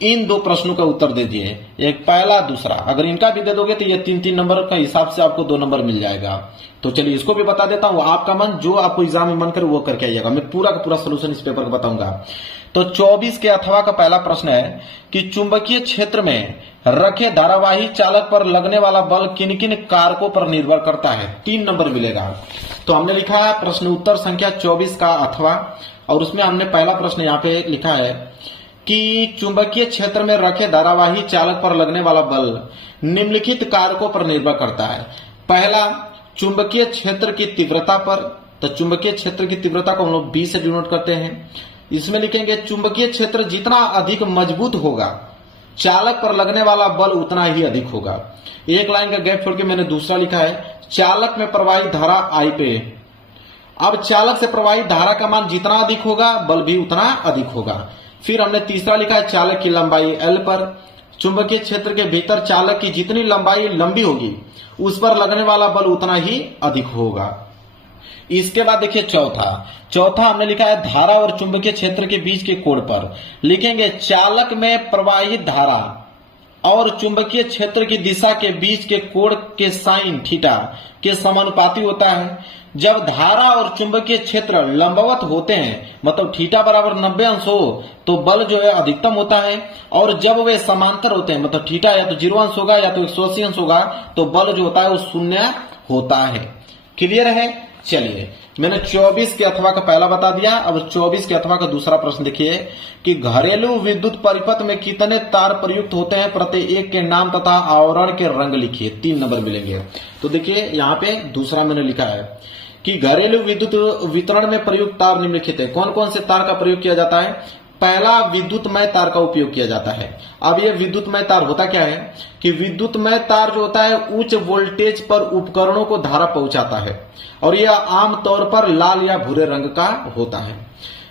इन दो प्रश्नों का उत्तर दे दिए, एक पहला दूसरा। अगर इनका भी दे दोगे तो ये 3-3 नंबर का हिसाब से आपको 2 नंबर मिल जाएगा। तो चलिए इसको भी बता देता हूं, आपका मन जो आपको एग्जाम में मन करे वो करके आइएगा, मैं पूरा का पूरा सोल्यूशन इस पेपर का बताऊंगा। तो 24 के अथवा का पहला प्रश्न है कि चुंबकीय क्षेत्र में रखे धारावाही चालक पर लगने वाला बल किन किन कारकों पर निर्भर करता है। 3 नंबर मिलेगा। तो हमने लिखा है प्रश्न उत्तर संख्या 24 का अथवा, और उसमें हमने पहला प्रश्न यहाँ पे लिखा है कि चुंबकीय क्षेत्र में रखे धारावाही चालक पर लगने वाला बल निम्नलिखित कारकों पर निर्भर करता है। पहला, चुंबकीय क्षेत्र की तीव्रता पर। तो चुंबकीय क्षेत्र की तीव्रता को हम लोग B से डिनोट करते हैं। इसमें लिखेंगे चुंबकीय क्षेत्र जितना अधिक मजबूत होगा, चालक पर लगने वाला बल उतना ही अधिक होगा। एक लाइन का गैप छोड़ के मैंने दूसरा लिखा है, चालक में प्रवाहित धारा I पे। अब चालक से प्रवाहित धारा का मान जितना अधिक होगा, बल भी उतना अधिक होगा। फिर हमने तीसरा लिखा है चालक की लंबाई L पर। चुंबकीय क्षेत्र के भीतर चालक की जितनी लंबाई लंबी होगी, उस पर लगने वाला बल उतना ही अधिक होगा। इसके बाद देखिए चौथा हमने लिखा है धारा और चुंबकीय क्षेत्र के बीच के कोण पर। लिखेंगे चालक में प्रवाहित धारा और चुंबकीय क्षेत्र की दिशा के बीच के कोण के साइन थीटा के समानुपाती होता है। जब धारा और चुंबकीय क्षेत्र लंबवत होते हैं, मतलब थीटा बराबर 90 अंश हो, तो बल जो है अधिकतम होता है। और जब वे समांतर होते हैं, मतलब थीटा या तो 0 अंश होगा या तो 180 अंश होगा, तो बल जो होता है वो 0 होता है। क्लियर है? चलिए, मैंने 24 के अथवा का पहला बता दिया। अब 24 के अथवा का दूसरा प्रश्न देखिए कि घरेलू विद्युत परिपथ में कितने तार प्रयुक्त होते हैं, प्रत्येक के नाम तथा आवरण के रंग लिखिए। 3 नंबर मिलेंगे। तो देखिए यहाँ पे दूसरा मैंने लिखा है कि घरेलू विद्युत वितरण में प्रयुक्त तार निम्नलिखित है। कौन कौन से तार का प्रयोग किया जाता है? पहला, विद्युतमय तार का उपयोग किया जाता है। अब ये विद्युतमय तार होता क्या है कि विद्युतमय तार जो होता है उच्च वोल्टेज पर उपकरणों को धारा पहुंचाता है, और यह आमतौर पर लाल या भूरे रंग का होता है।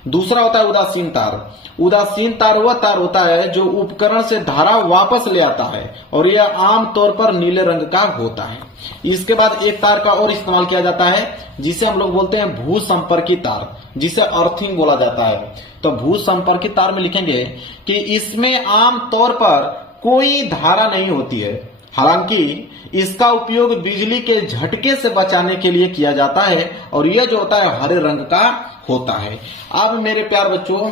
दूसरा होता है उदासीन तार। उदासीन तार वह तार होता है जो उपकरण से धारा वापस ले आता है, और यह आमतौर पर नीले रंग का होता है। इसके बाद एक तार का और इस्तेमाल किया जाता है जिसे हम लोग बोलते हैं भू संपर्की तार, जिसे अर्थिंग बोला जाता है। तो भू संपर्की तार में लिखेंगे कि इसमें आमतौर पर कोई धारा नहीं होती है, हालांकि इसका उपयोग बिजली के झटके से बचाने के लिए किया जाता है, और यह जो होता है हरे रंग का होता है। अब मेरे प्यार बच्चों,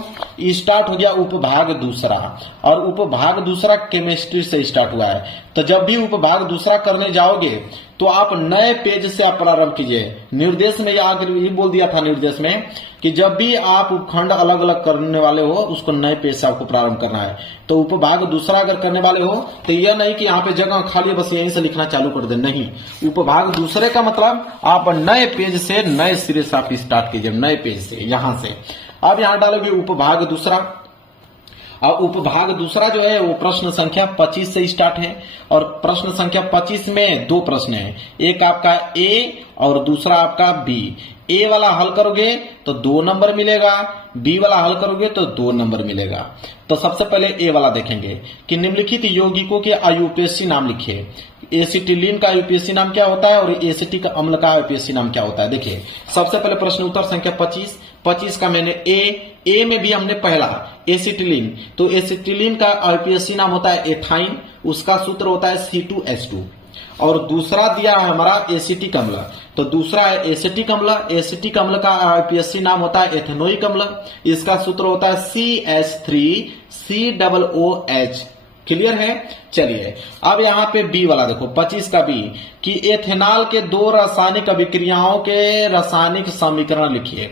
स्टार्ट हो गया उपभाग दूसरा, और उपभाग दूसरा केमिस्ट्री से स्टार्ट हुआ है। तो जब भी उपभाग दूसरा करने जाओगे तो आप नए पेज से आप प्रारंभ कीजिए। निर्देश में ये बोल दिया था निर्देश में कि जब भी आप उपखंड अलग अलग करने वाले हो, उसको नए पेज से आपको प्रारंभ करना है। तो उपभाग दूसरा अगर करने वाले हो तो यह नहीं कि यहाँ पे जगह खाली बस यहीं से लिखना चालू कर दे, नहीं। उपभाग दूसरे का मतलब आप नए पेज से, नए सिरे से आप स्टार्ट कीजिए, नए पेज से, यहां से। अब यहां डालोगे उपभाग दूसरा। और उपभाग दूसरा जो है वो प्रश्न संख्या 25 से स्टार्ट है, और प्रश्न संख्या 25 में 2 प्रश्न है, एक आपका ए और दूसरा आपका बी। ए वाला हल करोगे तो 2 नंबर मिलेगा, बी वाला हल करोगे तो 2 नंबर मिलेगा। तो सबसे पहले ए वाला देखेंगे कि निम्नलिखित यौगिकों के आयुपीएसी नाम लिखिए। एसिटिलीन का आयुपीएसी नाम क्या होता है और एसिटिक अम्ल का आयुपीएसी नाम क्या होता है। देखिए सबसे पहले प्रश्न उत्तर संख्या 25 का मैंने ए में भी हमने पहला एसिटिलीन, तो एसिटिलीन का आयुपीएसी नाम होता है एथाइन, उसका सूत्र होता है C2H2। और दूसरा दिया है हमारा एसिटिक अम्ल, तो दूसरा है एसिटिक अम्ल। एसिटिक अम्ल का आईपीएससी नाम होता है एथेनोइक अम्ल, इसका सूत्र होता है CH3COOH। क्लियर है? चलिए अब यहाँ पे बी वाला देखो, 25 का बी कि एथेनॉल के 2 रासायनिक अभिक्रियाओं के रासायनिक समीकरण लिखिए।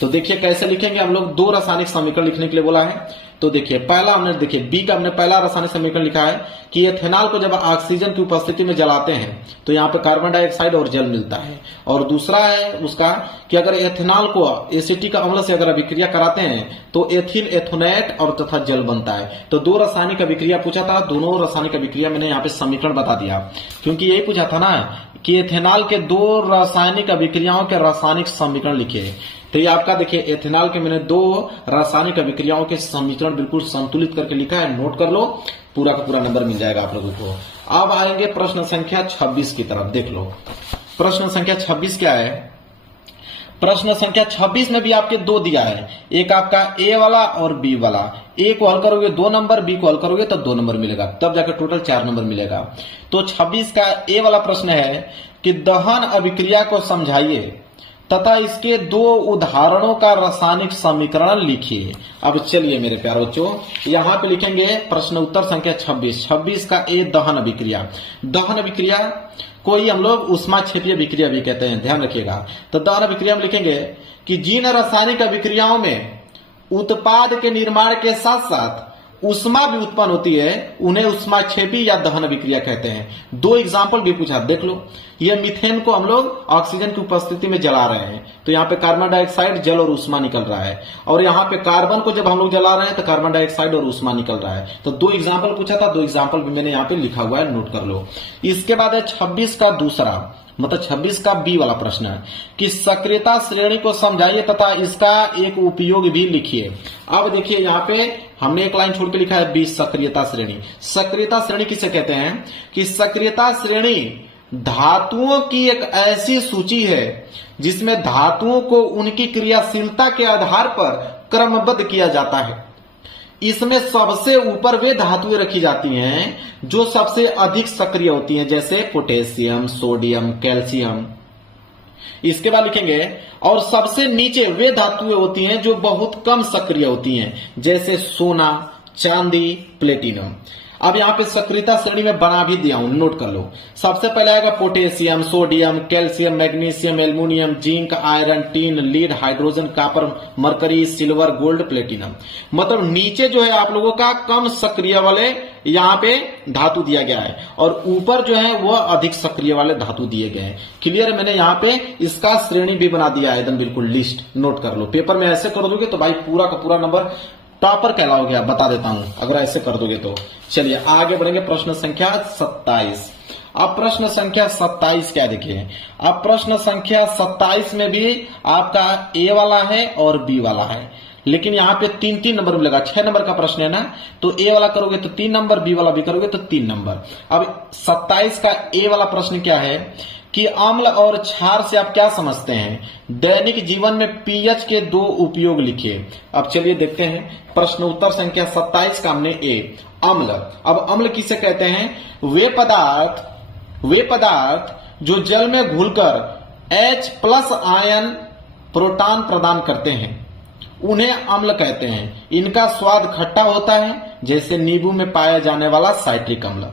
तो देखिए कैसे लिखेंगे हम लोग, 2 रासायनिक समीकरण लिखने के लिए बोला है। तो देखिए पहला हमने, देखिए बी का हमने पहला रासायनिक समीकरण लिखा है कि एथेनॉल को जब ऑक्सीजन की उपस्थिति में जलाते हैं तो यहाँ पे कार्बन डाइऑक्साइड और जल मिलता है। और दूसरा है उसका कि अगर एथेनॉल को एसिटिक अम्ल से अगर अभिक्रिया कराते हैं तो एथिल एथोनेट और तथा जल बनता है। तो 2 रासायनिक अभिक्रिया पूछा था, दोनों रासायनिक अभिक्रिया मैंने यहाँ पे समीकरण बता दिया, क्योंकि यही पूछा था ना कि एथेनॉल के 2 रासायनिक अभिक्रियाओं के रासायनिक समीकरण लिखे। तो ये आपका देखिए एथेनॉल के मैंने 2 रासायनिक अभिक्रियाओं के समीकरण बिल्कुल संतुलित करके लिखा है, नोट कर लो, पूरा का पूरा नंबर मिल जाएगा आप लोगों को। अब आएंगे प्रश्न संख्या 26 की तरफ, देख लो प्रश्न संख्या 26 क्या है। प्रश्न संख्या 26 में भी आपके दो दिया है, एक आपका ए वाला और बी वाला। ए को हल करोगे 2 नंबर, बी को हल करोगे तो 2 नंबर मिलेगा, तब जाकर टोटल 4 नंबर मिलेगा। तो 26 का ए वाला प्रश्न है कि दहन अभिक्रिया को समझाइए तथा इसके 2 उदाहरणों का रासायनिक समीकरण लिखिए। अब चलिए मेरे प्यारे बच्चों, यहां पे लिखेंगे प्रश्न उत्तर संख्या 26 का ए दहन अभिक्रिया। दहन अभिक्रिया को ही हम लोग ऊष्माक्षेपीय अभिक्रिया भी कहते हैं, ध्यान रखिएगा। तो दहन अभिक्रिया में लिखेंगे कि जिन रासायनिक अभिक्रियाओं में उत्पाद के निर्माण के साथ साथ ऊष्मा भी उत्पन्न होती है उन्हें ऊष्माक्षेपी या दहन अभिक्रिया कहते हैं। 2 एग्जाम्पल भी पूछा, देख लो। ये मीथेन को हम लोग ऑक्सीजन की उपस्थिति में जला रहे हैं, तो यहाँ पे कार्बन डाइऑक्साइड, जल और ऊष्मा निकल रहा है, और यहाँ पे कार्बन को जब हम लोग जला रहे हैं तो कार्बन डाइऑक्साइड और ऊष्मा निकल रहा है। तो 2 एग्जाम्पल पूछा था, 2 एग्जाम्पल भी मैंने यहाँ पे लिखा हुआ है, नोट कर लो। इसके बाद है 26 का दूसरा, मतलब 26 का बी वाला प्रश्न है कि सक्रियता श्रेणी को समझाइए तथा इसका एक उपयोग भी लिखिए। अब देखिए यहाँ पे हमने एक लाइन छोड़ के लिखा है बी, सक्रियता श्रेणी। सक्रियता श्रेणी किसे कहते हैं कि सक्रियता श्रेणी धातुओं की एक ऐसी सूची है जिसमें धातुओं को उनकी क्रियाशीलता के आधार पर क्रमबद्ध किया जाता है। इसमें सबसे ऊपर वे धातुएं रखी जाती हैं जो सबसे अधिक सक्रिय होती हैं, जैसे पोटेशियम, सोडियम, कैल्शियम। इसके बाद लिखेंगे और सबसे नीचे वे धातुएं होती हैं जो बहुत कम सक्रिय होती हैं, जैसे सोना, चांदी, प्लेटिनम। अब यहाँ पे सक्रियता श्रेणी में बना भी दिया हूं, नोट कर लो। सबसे पहले आएगा potassium, sodium, calcium, magnesium, aluminium, zinc, iron, tin, lead, hydrogen, copper, mercury, silver, gold, platinum. मतलब नीचे जो है आप लोगों का कम सक्रिय वाले यहाँ पे धातु दिया गया है, और ऊपर जो है वो अधिक सक्रिय वाले धातु दिए गए हैं। क्लियर है? मैंने यहाँ पे इसका श्रेणी भी बना दिया है, एकदम बिल्कुल लिस्ट, नोट कर लो। पेपर में ऐसे कर दोगे तो भाई पूरा का पूरा नंबर टॉपर कहलाओगे, आप बता देता हूं अगर ऐसे कर दोगे तो। चलिए आगे बढ़ेंगे, प्रश्न संख्या 27। अब प्रश्न संख्या 27 क्या देखिए, अब प्रश्न संख्या 27 में भी आपका ए वाला है और बी वाला है, लेकिन यहाँ पे 3-3 नंबर मिलेगा। 6 नंबर का प्रश्न है ना, तो ए वाला करोगे तो 3 नंबर, बी वाला भी करोगे तो 3 नंबर। अब 27 का ए वाला प्रश्न क्या है कि अम्ल और क्षार से आप क्या समझते हैं? दैनिक जीवन में पीएच के 2 उपयोग लिखिए। अब चलिए देखते हैं, प्रश्न उत्तर संख्या 27 का हमने ए, अम्ल। अब अम्ल किसे कहते हैं? वे पदार्थ जो जल में घुलकर H+ आयन प्रोटॉन प्रदान करते हैं उन्हें अम्ल कहते हैं। इनका स्वाद खट्टा होता है, जैसे नींबू में पाया जाने वाला साइट्रिक अम्ल।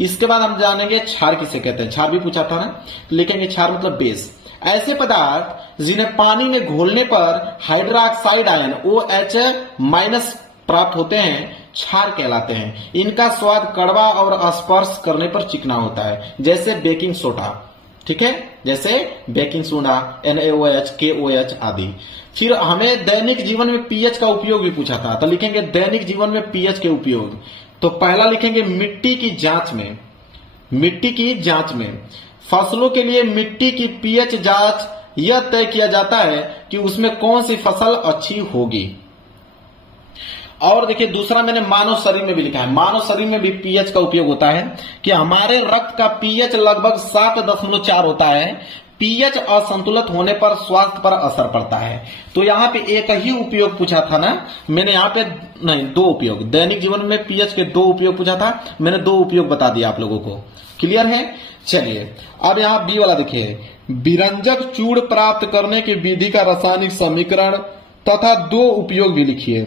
इसके बाद हम जानेंगे क्षार किसे कहते हैं। क्षार भी पूछा था ना, लिखेंगे क्षार मतलब बेस। ऐसे पदार्थ जिन्हें पानी में घोलने पर हाइड्रोक्साइड आयन OH- प्राप्त होते हैं क्षार कहलाते हैं। इनका स्वाद कड़वा और स्पर्श करने पर चिकना होता है, जैसे बेकिंग सोडा। ठीक है, जैसे बेकिंग सोडा, NaOH, KOH आदि। फिर हमें दैनिक जीवन में पीएच का उपयोग भी पूछा था, तो लिखेंगे दैनिक जीवन में पीएच के उपयोग। तो पहला लिखेंगे मिट्टी की जांच में फसलों के लिए मिट्टी की पीएच जांच यह तय किया जाता है कि उसमें कौन सी फसल अच्छी होगी। और देखिए दूसरा मैंने मानव शरीर में भी लिखा है, मानव शरीर में भी पीएच का उपयोग होता है कि हमारे रक्त का पीएच लगभग 7.4 होता है। पीएच असंतुलित होने पर स्वास्थ्य पर असर पड़ता है। तो यहाँ पे एक ही उपयोग पूछा था ना, मैंने यहाँ पे नहीं 2 उपयोग, दैनिक जीवन में पीएच के 2 उपयोग पूछा था, मैंने 2 उपयोग बता दिया आप लोगों को। क्लियर है? चलिए अब यहाँ बी वाला देखिए, विरंजक चूड़ प्राप्त करने की विधि का रासायनिक समीकरण तथा 2 उपयोग भी लिखिए।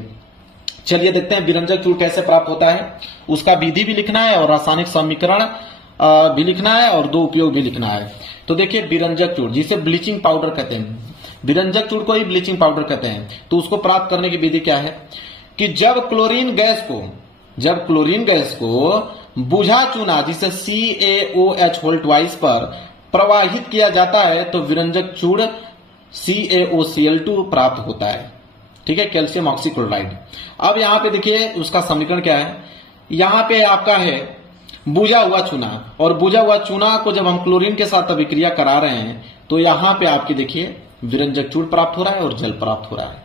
चलिए देखते हैं विरंजक चूड़ कैसे प्राप्त होता है, उसका विधि भी लिखना है और रासायनिक समीकरण भी लिखना है और 2 उपयोग भी लिखना है। तो देखिए विरंजक चूड़, जिसे ब्लीचिंग पाउडर कहते हैं, विरंजक चूड़ को ही ब्लीचिंग पाउडर कहते हैं। तो उसको प्राप्त करने की विधि क्या है कि जब क्लोरीन गैस को बुझा चूना जिसे CaOH पर प्रवाहित किया जाता है तो विरंजक चूड़ CaOCl2 प्राप्त होता है। ठीक है, कैल्शियम ऑक्सीक्लोराइड। अब यहाँ पे देखिए उसका समीकरण क्या है, यहाँ पे आपका है बुझा हुआ चूना, और बुझा हुआ चूना को जब हम क्लोरीन के साथ अभिक्रिया करा रहे हैं तो यहाँ पे आपकी देखिए विरंजक चूड़ प्राप्त हो रहा है और जल प्राप्त हो रहा है।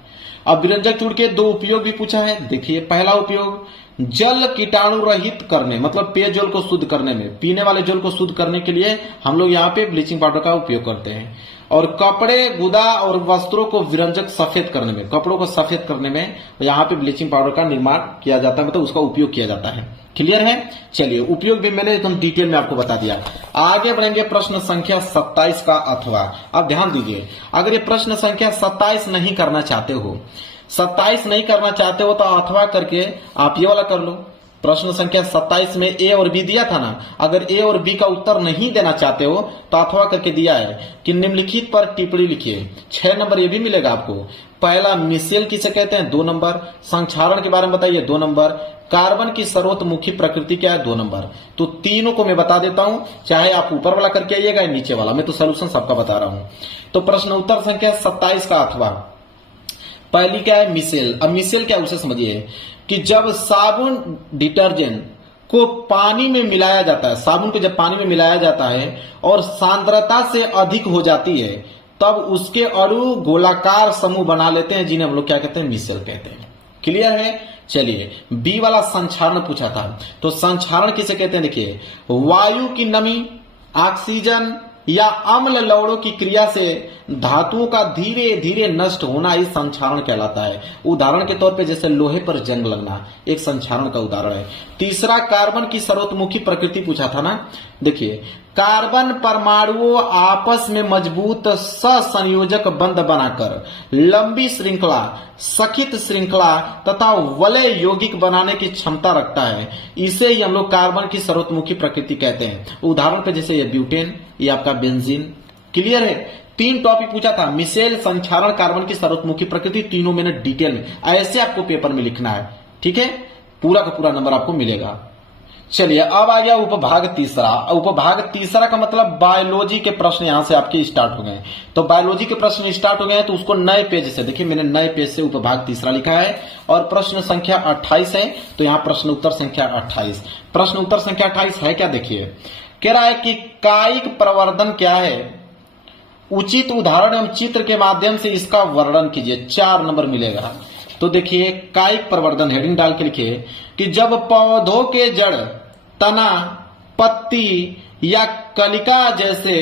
अब विरंजक चूड़ के 2 उपयोग भी पूछा है। देखिए पहला उपयोग जल कीटाणु रहित करने, मतलब पेयजल को शुद्ध करने में, पीने वाले जल को शुद्ध करने के लिए हम लोग यहाँ पे ब्लीचिंग पाउडर का उपयोग करते हैं। और कपड़े, गुदा और वस्त्रों को विरंजक सफेद करने में, कपड़ों को सफेद करने में यहाँ पे ब्लीचिंग पाउडर का निर्माण किया जाता है, मतलब उसका उपयोग किया जाता है। क्लियर है? चलिए, उपयोग भी मैंने एकदम डिटेल में आपको बता दिया। आगे बढ़ेंगे प्रश्न संख्या 27 का अथवा। अब ध्यान दीजिए, अगर ये प्रश्न संख्या 27 नहीं करना चाहते हो, 27 नहीं करना चाहते हो तो अथवा करके आप ये वाला कर लो। प्रश्न संख्या 27 में ए और बी दिया था ना, अगर ए और बी का उत्तर नहीं देना चाहते हो तो अथवा करके दिया है कि निम्नलिखित पर टिप्पणी लिखिए। 6 नंबर ये भी मिलेगा आपको। पहला, मिसेल किसे कहते हैं, 2 नंबर। संक्षारण के बारे में बताइए, 2 नंबर। कार्बन की सर्वतोमुखी प्रकृति क्या है, 2 नंबर। तो तीनों को मैं बता देता हूं, चाहे आप ऊपर वाला करके आइएगा या नीचे वाला, मैं तो सोल्यूशन सबका बता रहा हूं। तो प्रश्न उत्तर संख्या 27 का अथवा, पहली क्या है, मिसेल। अब मिसेल क्या, उसे समझिए कि जब साबुन, डिटर्जेंट को पानी में मिलाया जाता है, साबुन को जब पानी में मिलाया जाता है और सांद्रता से अधिक हो जाती है, तब उसके अणु गोलाकार समूह बना लेते हैं, जिन्हें हम लोग क्या कहते हैं, मिसेल कहते हैं। क्लियर है? चलिए, बी वाला संक्षारण पूछा था, तो संक्षारण किसे कहते हैं, देखिए, वायु की नमी, ऑक्सीजन या अम्ल लवणों की क्रिया से धातुओं का धीरे धीरे नष्ट होना ही संक्षारण कहलाता है। उदाहरण के तौर पे जैसे लोहे पर जंग लगना एक संक्षारण का उदाहरण है। तीसरा, कार्बन की सर्वतोमुखी प्रकृति पूछा था ना, देखिए, कार्बन परमाणुओं आपस में मजबूत सहसंयोजक बंध बनाकर लंबी श्रृंखला, सखित श्रृंखला तथा वलय यौगिक बनाने की क्षमता रखता है। इसे ही हम लोग कार्बन की सर्वतोमुखी प्रकृति कहते हैं। उदाहरण पे जैसे ये ब्यूटेन, ये आपका बेंजीन। क्लियर है? 3 टॉपिक पूछा था, मिसेल, संक्षारण, कार्बन की सर्वतोमुखी प्रकृति, तीनों मैंने डिटेल में ऐसे आपको पेपर में लिखना है। ठीक है? पूरा का पूरा नंबर आपको मिलेगा। चलिए, अब आ गया उपभाग तीसरा। उपभाग तीसरा का मतलब बायोलॉजी के प्रश्न यहां से आपके स्टार्ट हो गए। तो बायोलॉजी के प्रश्न स्टार्ट हो गए तो उसको नए पेज से देखिए, मैंने नए पेज से उपभाग तीसरा लिखा है और प्रश्न संख्या 28 है, तो यहां प्रश्न उत्तर संख्या 28। प्रश्न उत्तर संख्या 28 है क्या, देखिए, कह रहा है कि कायिक प्रवर्धन क्या है, उचित उदाहरण एवं चित्र के माध्यम से इसका वर्णन कीजिए। 4 नंबर मिलेगा। तो देखिए, कायिक प्रवर्धन हेडिंग डाल के लिखिए कि जब पौधों के जड़, तना, पत्ती या कलिका जैसे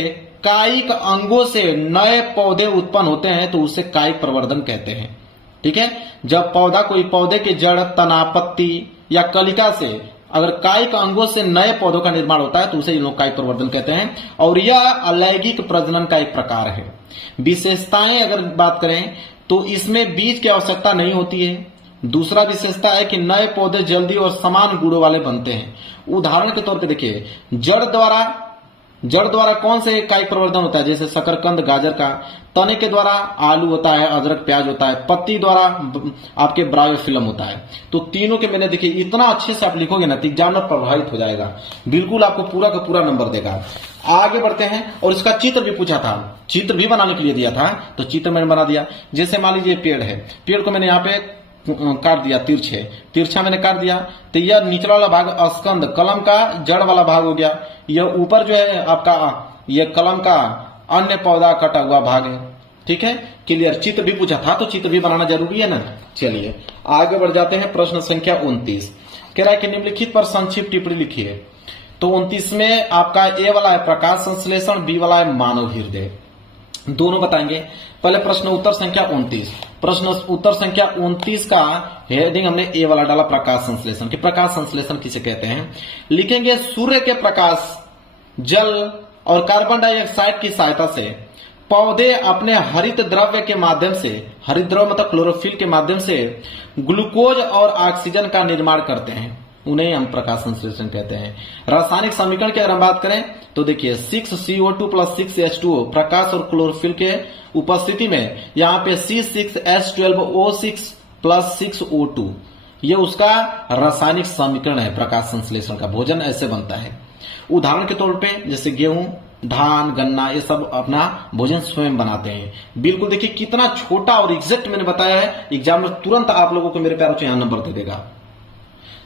कायिक अंगों से नए पौधे उत्पन्न होते हैं तो उसे कायिक प्रवर्धन कहते हैं। ठीक है? जब पौधा, कोई पौधे के जड़, तना, पत्ती या कलिका से अगर कायिक अंगों से नए पौधों का निर्माण होता है तो उसे लोग कायिक प्रवर्धन कहते हैं। और यह अलैंगिक प्रजनन का एक प्रकार है। विशेषताएं अगर बात करें तो इसमें बीज की आवश्यकता नहीं होती है। दूसरा विशेषता है कि नए पौधे जल्दी और समान गुणों वाले बनते हैं। उदाहरण के तौर पे देखिए, जड़ द्वारा कौन से कायिक प्रवर्धन होता है, जैसे शकरकंद, गाजर का। तने के द्वारा आलू होता है, अदरक, प्याज होता है। पत्ती द्वारा आपके ब्रायोफिल्म होता है। तो तीनों के मैंने देखिए, इतना अच्छे से आप लिखोगे ना तो एग्जामिनर प्रभावित हो जाएगा, बिल्कुल आपको पूरा का पूरा नंबर देगा। आगे बढ़ते हैं, और इसका चित्र भी पूछा था, चित्र भी बनाने के लिए दिया था, तो चित्र मैंने बना दिया। जैसे मान लीजिए पेड़ है, पेड़ को मैंने यहाँ पे काट दिया, तिरछा मैंने काट दिया, तो यह निचला वाला भाग स्कंद, कलम का जड़ वाला भाग हो गया। यह ऊपर जो है आपका, यह कलम का अन्य पौधा कटा हुआ भाग है। ठीक है? क्लियर? चित्र भी पूछा था तो चित्र भी बनाना जरूरी है ना। चलिए, आगे बढ़ जाते हैं। प्रश्न संख्या 29 कह रहा है कि निम्नलिखित पर संक्षिप्त टिप्पणी लिखिए। तो 29 में आपका ए वाला है प्रकाश संश्लेषण, बी वाला है मानव हृदय। दोनों बताएंगे। पहले प्रश्न उत्तर संख्या 29। प्रश्न उत्तर संख्या 29 का हेडिंग हमने ए वाला डाला, प्रकाश संश्लेषण। कि प्रकाश संश्लेषण किसे कहते हैं, लिखेंगे, सूर्य के प्रकाश, जल और कार्बन डाइऑक्साइड की सहायता से पौधे अपने हरित द्रव्य के माध्यम से, हरित द्रव्य मतलब क्लोरोफिल के माध्यम से ग्लूकोज और ऑक्सीजन का निर्माण करते हैं, उन्हें हम प्रकाश संश्लेषण कहते हैं। रासायनिक समीकरण की अगर हम बात करें तो देखिए 6CO2 + 6H2O, प्रकाश और क्लोरोफिल के उपस्थिति में यहाँ पे C6H12O6 + 6O2, ये उसका रासायनिक समीकरण है प्रकाश संश्लेषण का। भोजन ऐसे बनता है। उदाहरण के तौर पे जैसे गेहूं, धान, गन्ना, ये सब अपना भोजन स्वयं बनाते हैं। बिल्कुल देखिए कितना छोटा और एग्जैक्ट मैंने बताया है, एग्जाम में तुरंत आप लोगों को मेरे प्यारों से यहां नंबर दे देगा।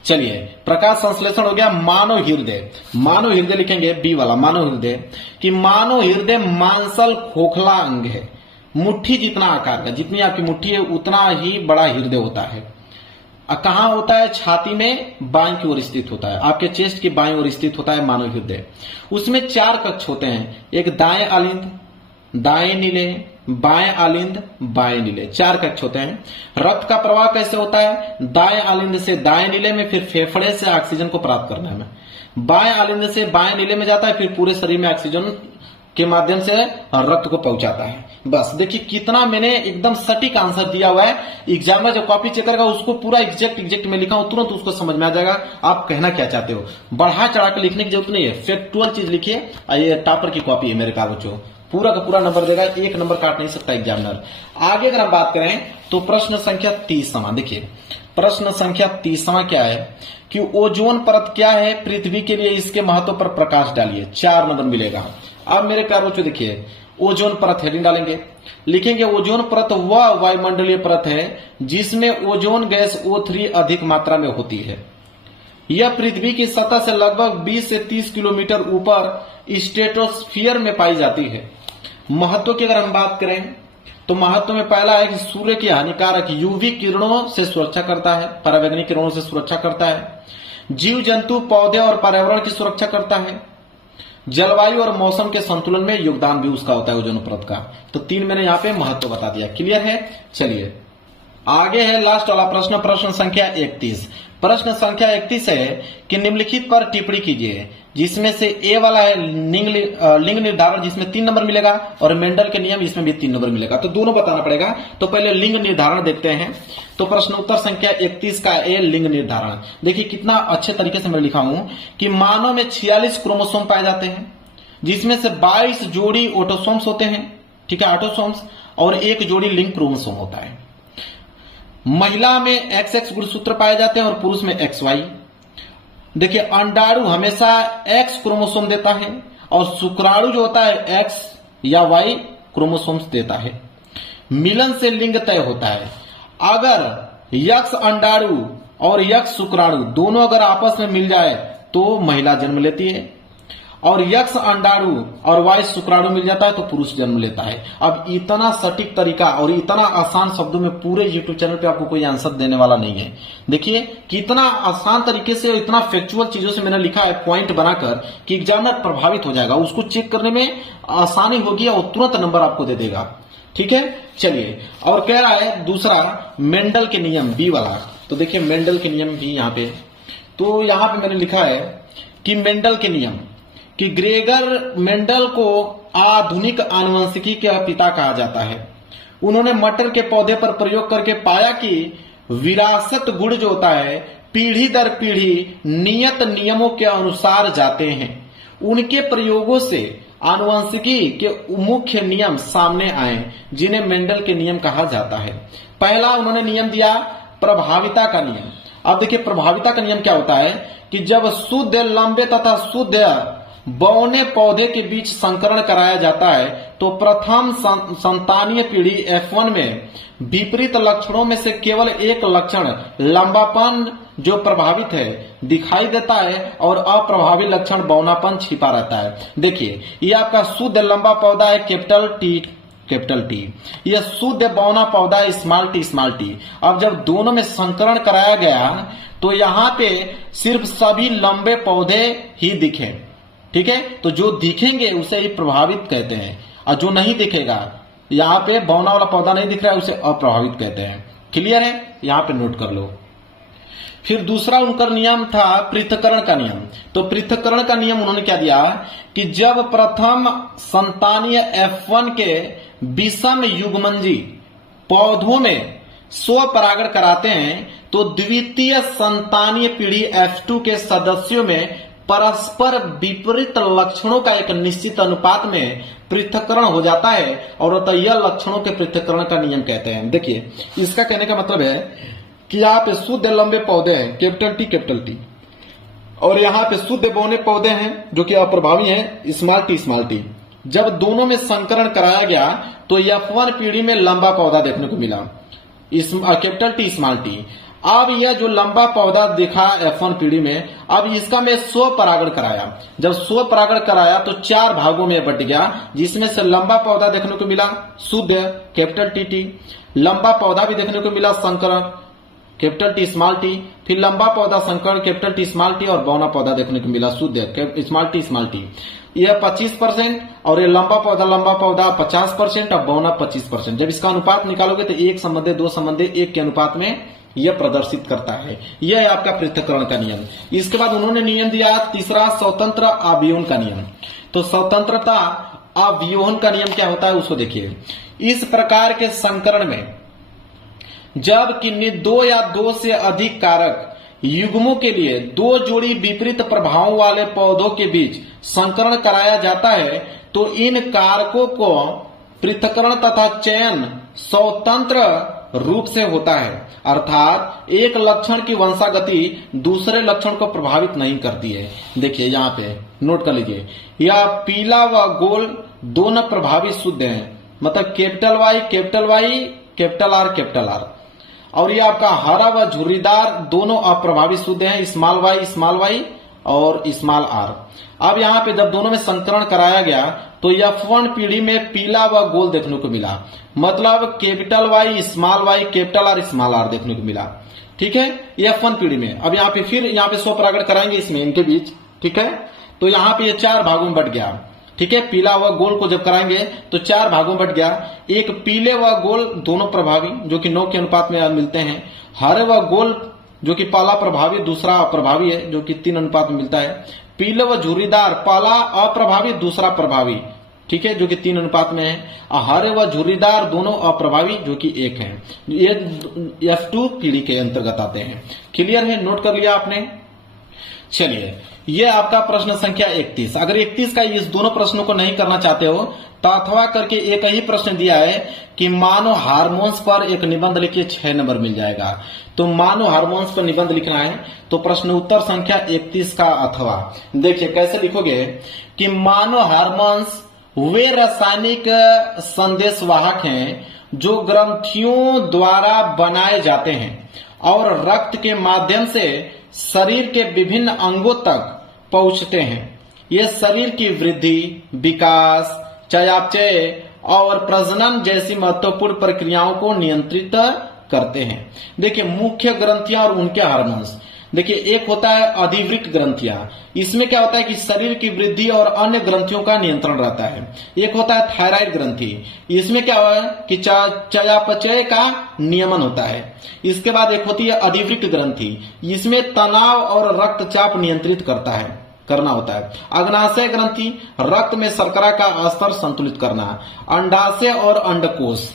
चलिए, प्रकाश संश्लेषण हो गया मानव हृदय। मानव हृदय लिखेंगे बी वाला, मानव हृदय। कि मानव हृदय मांसल खोखला अंग है, मुट्ठी जितना आकार का, जितनी आपकी मुट्ठी है उतना ही बड़ा हृदय होता है। कहाँ होता है? छाती में बाईं की ओर स्थित होता है, आपके चेस्ट की बाईं ओर स्थित होता है मानव हृदय। उसमें 4 कक्ष होते हैं, एक दाएं आलिंद, दाएं नीले, बाएं आलिंद, बाएं नीले, 4 कक्ष होते हैं। रक्त का प्रवाह कैसे होता है? दाएं आलिंद से दाएं नीले में, फिर फेफड़े से ऑक्सीजन को प्राप्त करने में, बाएं आलिंद से बाएं नीले में जाता है, फिर पूरे शरीर में ऑक्सीजन के माध्यम से रक्त को पहुंचाता है। बस देखिए कितना मैंने एकदम सटीक आंसर दिया हुआ है। एग्जामिनर जो कॉपी चेक करेगा उसको पूरा एग्जैक्ट में लिखा हूं, तुरंत उसको समझ में आ जाएगा आप कहना क्या चाहते हो। बढ़ा चढ़ा के लिखने की जरूरत नहीं है, फैक्चुअल चीज लिखिए। ये टॉपर की कॉपी है मेरे प्यारे बच्चों, पूरा का पूरा नंबर देगा, 1 नंबर काट नहीं सकता एग्जामिनर। आगे अगर हम बात करें तो प्रश्न संख्या 30वां देखिए, प्रश्न संख्या 30वां क्या है कि ओजोन परत क्या है पृथ्वी के लिए, इसके महत्व पर प्रकाश डालिए, 4 नंबर मिलेगा। अब मेरे प्यारे बच्चों देखिए, ओजोन परत हेडिंग डालेंगे, लिखेंगे ओजोन परत वह वायुमंडलीय परत है जिसमें ओजोन गैस O3 अधिक मात्रा में होती है। यह पृथ्वी की सतह से लगभग 20 से 30 किलोमीटर ऊपर स्ट्रेटोस्फीयर में पाई जाती है। महत्व की अगर हम बात करें तो महत्व में पहला है कि सूर्य की हानिकारक यूवी किरणों से सुरक्षा करता है, परावैंगनिक किरणों से सुरक्षा करता है, जीव जंतु, पौधे और पर्यावरण की सुरक्षा करता है, जलवायु और मौसम के संतुलन में योगदान भी उसका होता है ओजोन परत का। तो 3 मैंने यहाँ पे महत्व बता दिया, क्लियर है। चलिए आगे है लास्ट वाला प्रश्न, प्रश्न संख्या 31। प्रश्न संख्या 31 है कि निम्नलिखित पर टिप्पणी कीजिए, जिसमें से ए वाला है लिंग निर्धारण, जिसमें 3 नंबर मिलेगा, और मेंडल के नियम, इसमें भी 3 नंबर मिलेगा। तो दोनों बताना पड़ेगा। तो पहले लिंग निर्धारण देखते हैं। तो प्रश्न उत्तर संख्या 31 का ए लिंग निर्धारण, देखिए कितना अच्छे तरीके से मैं लिखा हूं कि मानव में 46 क्रोमोसोम पाए जाते हैं, जिसमें से 22 जोड़ी ऑटोसोम्स होते हैं, ठीक है, ऑटोसोम्स, और 1 जोड़ी लिंग क्रोमोसोम होता है। महिला में XX गुणसूत्र पाए जाते हैं और पुरुष में XY। देखिए अंडाणु हमेशा X क्रोमोसोम देता है और शुक्राणु जो होता है X या Y क्रोमोसोम्स देता है। मिलन से लिंग तय होता है। अगर X अंडाणु और X शुक्राणु दोनों अगर आपस में मिल जाए तो महिला जन्म लेती है, और X अंडाणु और Y शुक्राणु मिल जाता है तो पुरुष जन्म लेता है। अब इतना सटीक तरीका और इतना आसान शब्दों में पूरे YouTube चैनल पे आपको कोई आंसर देने वाला नहीं है। देखिए कितना आसान तरीके से और इतना फैक्चुअल चीजों से मैंने लिखा है पॉइंट बनाकर कि एग्जामिनर प्रभावित हो जाएगा, उसको चेक करने में आसानी होगी और तुरंत नंबर आपको दे देगा। ठीक है, चलिए और कह रहा है दूसरा मेंडल के नियम, बी वाला। तो देखिए मेंडल के नियम भी यहाँ पे, तो यहाँ पे मैंने लिखा है कि मेंडल के नियम, कि ग्रेगर मेंडल को आधुनिक आनुवंशिकी के पिता कहा जाता है। उन्होंने मटर के पौधे पर प्रयोग करके पाया कि विरासत गुण जो होता है पीढ़ी दर पीढ़ी नियत नियमों के अनुसार जाते हैं। उनके प्रयोगों से आनुवंशिकी के मुख्य नियम सामने आए, जिन्हें मेंडल के नियम कहा जाता है। पहला उन्होंने नियम दिया प्रभाविता का नियम। अब देखिए प्रभाविता का नियम क्या होता है कि जब शुद्ध लंबे तथा शुद्ध बौने पौधे के बीच संकरण कराया जाता है तो प्रथम संतानीय पीढ़ी F1 में विपरीत लक्षणों में से केवल एक लक्षण लंबापन जो प्रभावित है दिखाई देता है और अप्रभावी लक्षण बौनापन छिपा रहता है। देखिए ये आपका शुद्ध लंबा पौधा है कैपिटल टी, यह शुद्ध बौना पौधा है स्मॉल टी। अब जब दोनों में संकरण कराया गया तो यहाँ पे सिर्फ सभी लंबे पौधे ही दिखे, ठीक है, तो जो दिखेंगे उसे ही प्रभावित कहते हैं, और जो नहीं दिखेगा, यहाँ पे बौना वाला पौधा नहीं दिख रहा है, उसे अप्रभावित कहते हैं। क्लियर है, यहाँ पे नोट कर लो। फिर दूसरा उनका नियम था पृथक्करण का नियम। तो पृथक्करण का नियम उन्होंने क्या दिया कि जब प्रथम संतानीय F1 के विषम युग्मनजी पौधों में स्वपरागण कराते हैं तो द्वितीय संतानीय पीढ़ी F2 के सदस्यों में परस्पर विपरीत लक्षणों का एक निश्चित अनुपात में पृथक्करण हो जाता है, और तो यह लक्षणों के पृथक्करण का नियम कहते हैं। देखिए इसका कहने का मतलब है कि यहाँ पे शुद्ध लंबे पौधे हैं कैपिटल टी, और यहाँ पे शुद्ध बौने पौधे हैं जो कि अप्रभावी हैं स्मॉल टी। जब दोनों में संकरण कराया गया तो F1 पीढ़ी में लंबा पौधा देखने को मिला कैपिटल टी स्मॉल टी। अब यह जो लंबा पौधा दिखा F1 पीढ़ी में, अब इसका मैं स्वपरागण कराया। जब स्वपरागण कराया तो 4 भागों में बट गया, जिसमें से लंबा पौधा देखने को मिला शुद्ध कैपिटल टी, लंबा पौधा भी देखने को मिला संकरण कैपिटल टी स्मॉल टी, फिर लंबा पौधा संकरण कैपिटल टी स्मॉल टी और बौना पौधा देखने को मिला शुद्ध स्मॉल टी। यह 25% और ये लंबा पौधा 50% और बौना 25%। जब इसका अनुपात निकालोगे तो 1:2:1 के अनुपात में यह प्रदर्शित करता है। यह है आपका पृथक्करण का नियम। इसके बाद उन्होंने नियम दिया तीसरा, स्वतंत्र अवयवन का नियम। तो स्वतंत्रता अवयवन का नियम क्या होता है उसको देखिए। इस प्रकार के संकरण में जब किन्हीं 2 या 2 से अधिक कारक युग्मों के लिए 2 जोड़ी विपरीत प्रभावों वाले पौधों के बीच संकरण कराया जाता है तो इन कारकों को पृथक्करण तथा चयन स्वतंत्र रूप से होता है, अर्थात एक लक्षण की वंशागति दूसरे लक्षण को प्रभावित नहीं करती है। देखिए यहाँ पे नोट कर लीजिए, यह पीला व गोल दोनों प्रभावित शुद्ध हैं, मतलब कैपिटल वाई, कैपिटल आर। और ये आपका हरा व झुर्रीदार दोनों अप्रभावित शुद्ध हैं, स्मॉल वाई और स्मॉल आर। अब यहाँ पे जब दोनों में संकरण कराया गया तो F1 पीढ़ी में पीला व गोल देखने को मिला, मतलब capital Y, capital R, small R देखने को मिला। ठीक है, F1 पीढ़ी में। अब यहाँ पे फिर यहाँ पे स्वपरागण कराएंगे इसमें इनके बीच। ठीक है, तो यहाँ पे ये 4 भागों में बट गया। ठीक है, पीला व गोल को जब कराएंगे तो 4 भागों में बट गया। एक पीले व गोल दोनों प्रभावी जो कि 9 के अनुपात में मिलते हैं, हरे व गोल जो कि पहला प्रभावी दूसरा अप्रभावी है जो कि 3 अनुपात में मिलता है, पीले व झुर्रीदार पहला अप्रभावी दूसरा प्रभावी, ठीक है, जो कि 3 अनुपात में है, और हरे व झुर्रीदार दोनों अप्रभावी जो कि 1 है। ये F2 पीढ़ी के अंतर्गत आते हैं। क्लियर है, नोट कर लिया आपने। चलिए, ये आपका प्रश्न संख्या 31। अगर 31 का इस दोनों प्रश्नों को नहीं करना चाहते हो तो अथवा करके एक ही प्रश्न दिया है कि मानो हार्मोन्स पर एक निबंध लिखिए, 6 नंबर मिल जाएगा। तो मानो हार्मोन्स पर निबंध लिखना है तो प्रश्न उत्तर संख्या 31 का अथवा देखिए कैसे लिखोगे कि मानो हार्मोन्स वे रासायनिक संदेशवाहक हैं जो ग्रंथियों द्वारा बनाए जाते हैं और रक्त के माध्यम से शरीर के विभिन्न अंगों तक पहुंचते हैं। ये शरीर की वृद्धि, विकास, चयापचय और प्रजनन जैसी महत्वपूर्ण प्रक्रियाओं को नियंत्रित करते हैं। देखिए, मुख्य ग्रंथियां और उनके हार्मोन्स। देखिए, एक होता है अधिवृक्क ग्रंथियां, इसमें क्या होता है कि शरीर की वृद्धि और अन्य ग्रंथियों का नियंत्रण रहता है। एक होता है थायराइड ग्रंथि, इसमें क्या होता है कि चयापचय का नियमन होता है। इसके बाद एक होती है अधिवृक्क ग्रंथि, इसमें तनाव और रक्तचाप नियंत्रित करना होता है। अग्नाशय ग्रंथि, रक्त में शर्करा का स्तर संतुलित करना। अंडाशय और अंडकोश,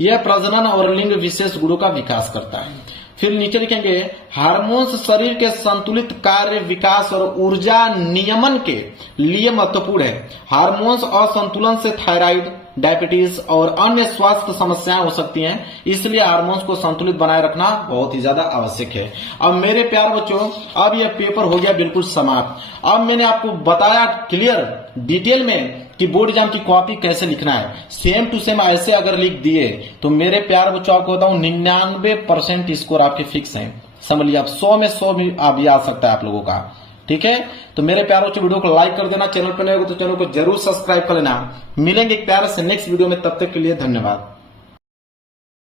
यह प्रजनन और लिंग विशेष गुणों का विकास करता है। फिर नीचे लिखेंगे हार्मोन्स शरीर के संतुलित कार्य, विकास और ऊर्जा नियमन के लिए महत्वपूर्ण है। हार्मोन्स असंतुलन से थायराइड, डायबिटीज और अन्य स्वास्थ्य समस्याएं हो सकती हैं, इसलिए हार्मोन्स को संतुलित बनाए रखना बहुत ही ज्यादा आवश्यक है। अब मेरे प्यार बच्चों, अब यह पेपर हो गया बिल्कुल समाप्त। अब मैंने आपको बताया क्लियर डिटेल में कि बोर्ड एग्जाम की कॉपी कैसे लिखना है। सेम टू सेम ऐसे अगर लिख दिए तो मेरे प्यार बच्चों आपको बताऊं 99% स्कोर आपके फिक्स हैं। समझ लिया, आप 100 में 100 भी आ सकता है आप लोगों का। ठीक है, तो मेरे प्यार बच्चों वीडियो को लाइक कर देना, चैनल पर नए हो तो चैनल को जरूर सब्सक्राइब कर लेना। मिलेंगे एक प्यारे से नेक्स्ट वीडियो में, तब तक के लिए धन्यवाद।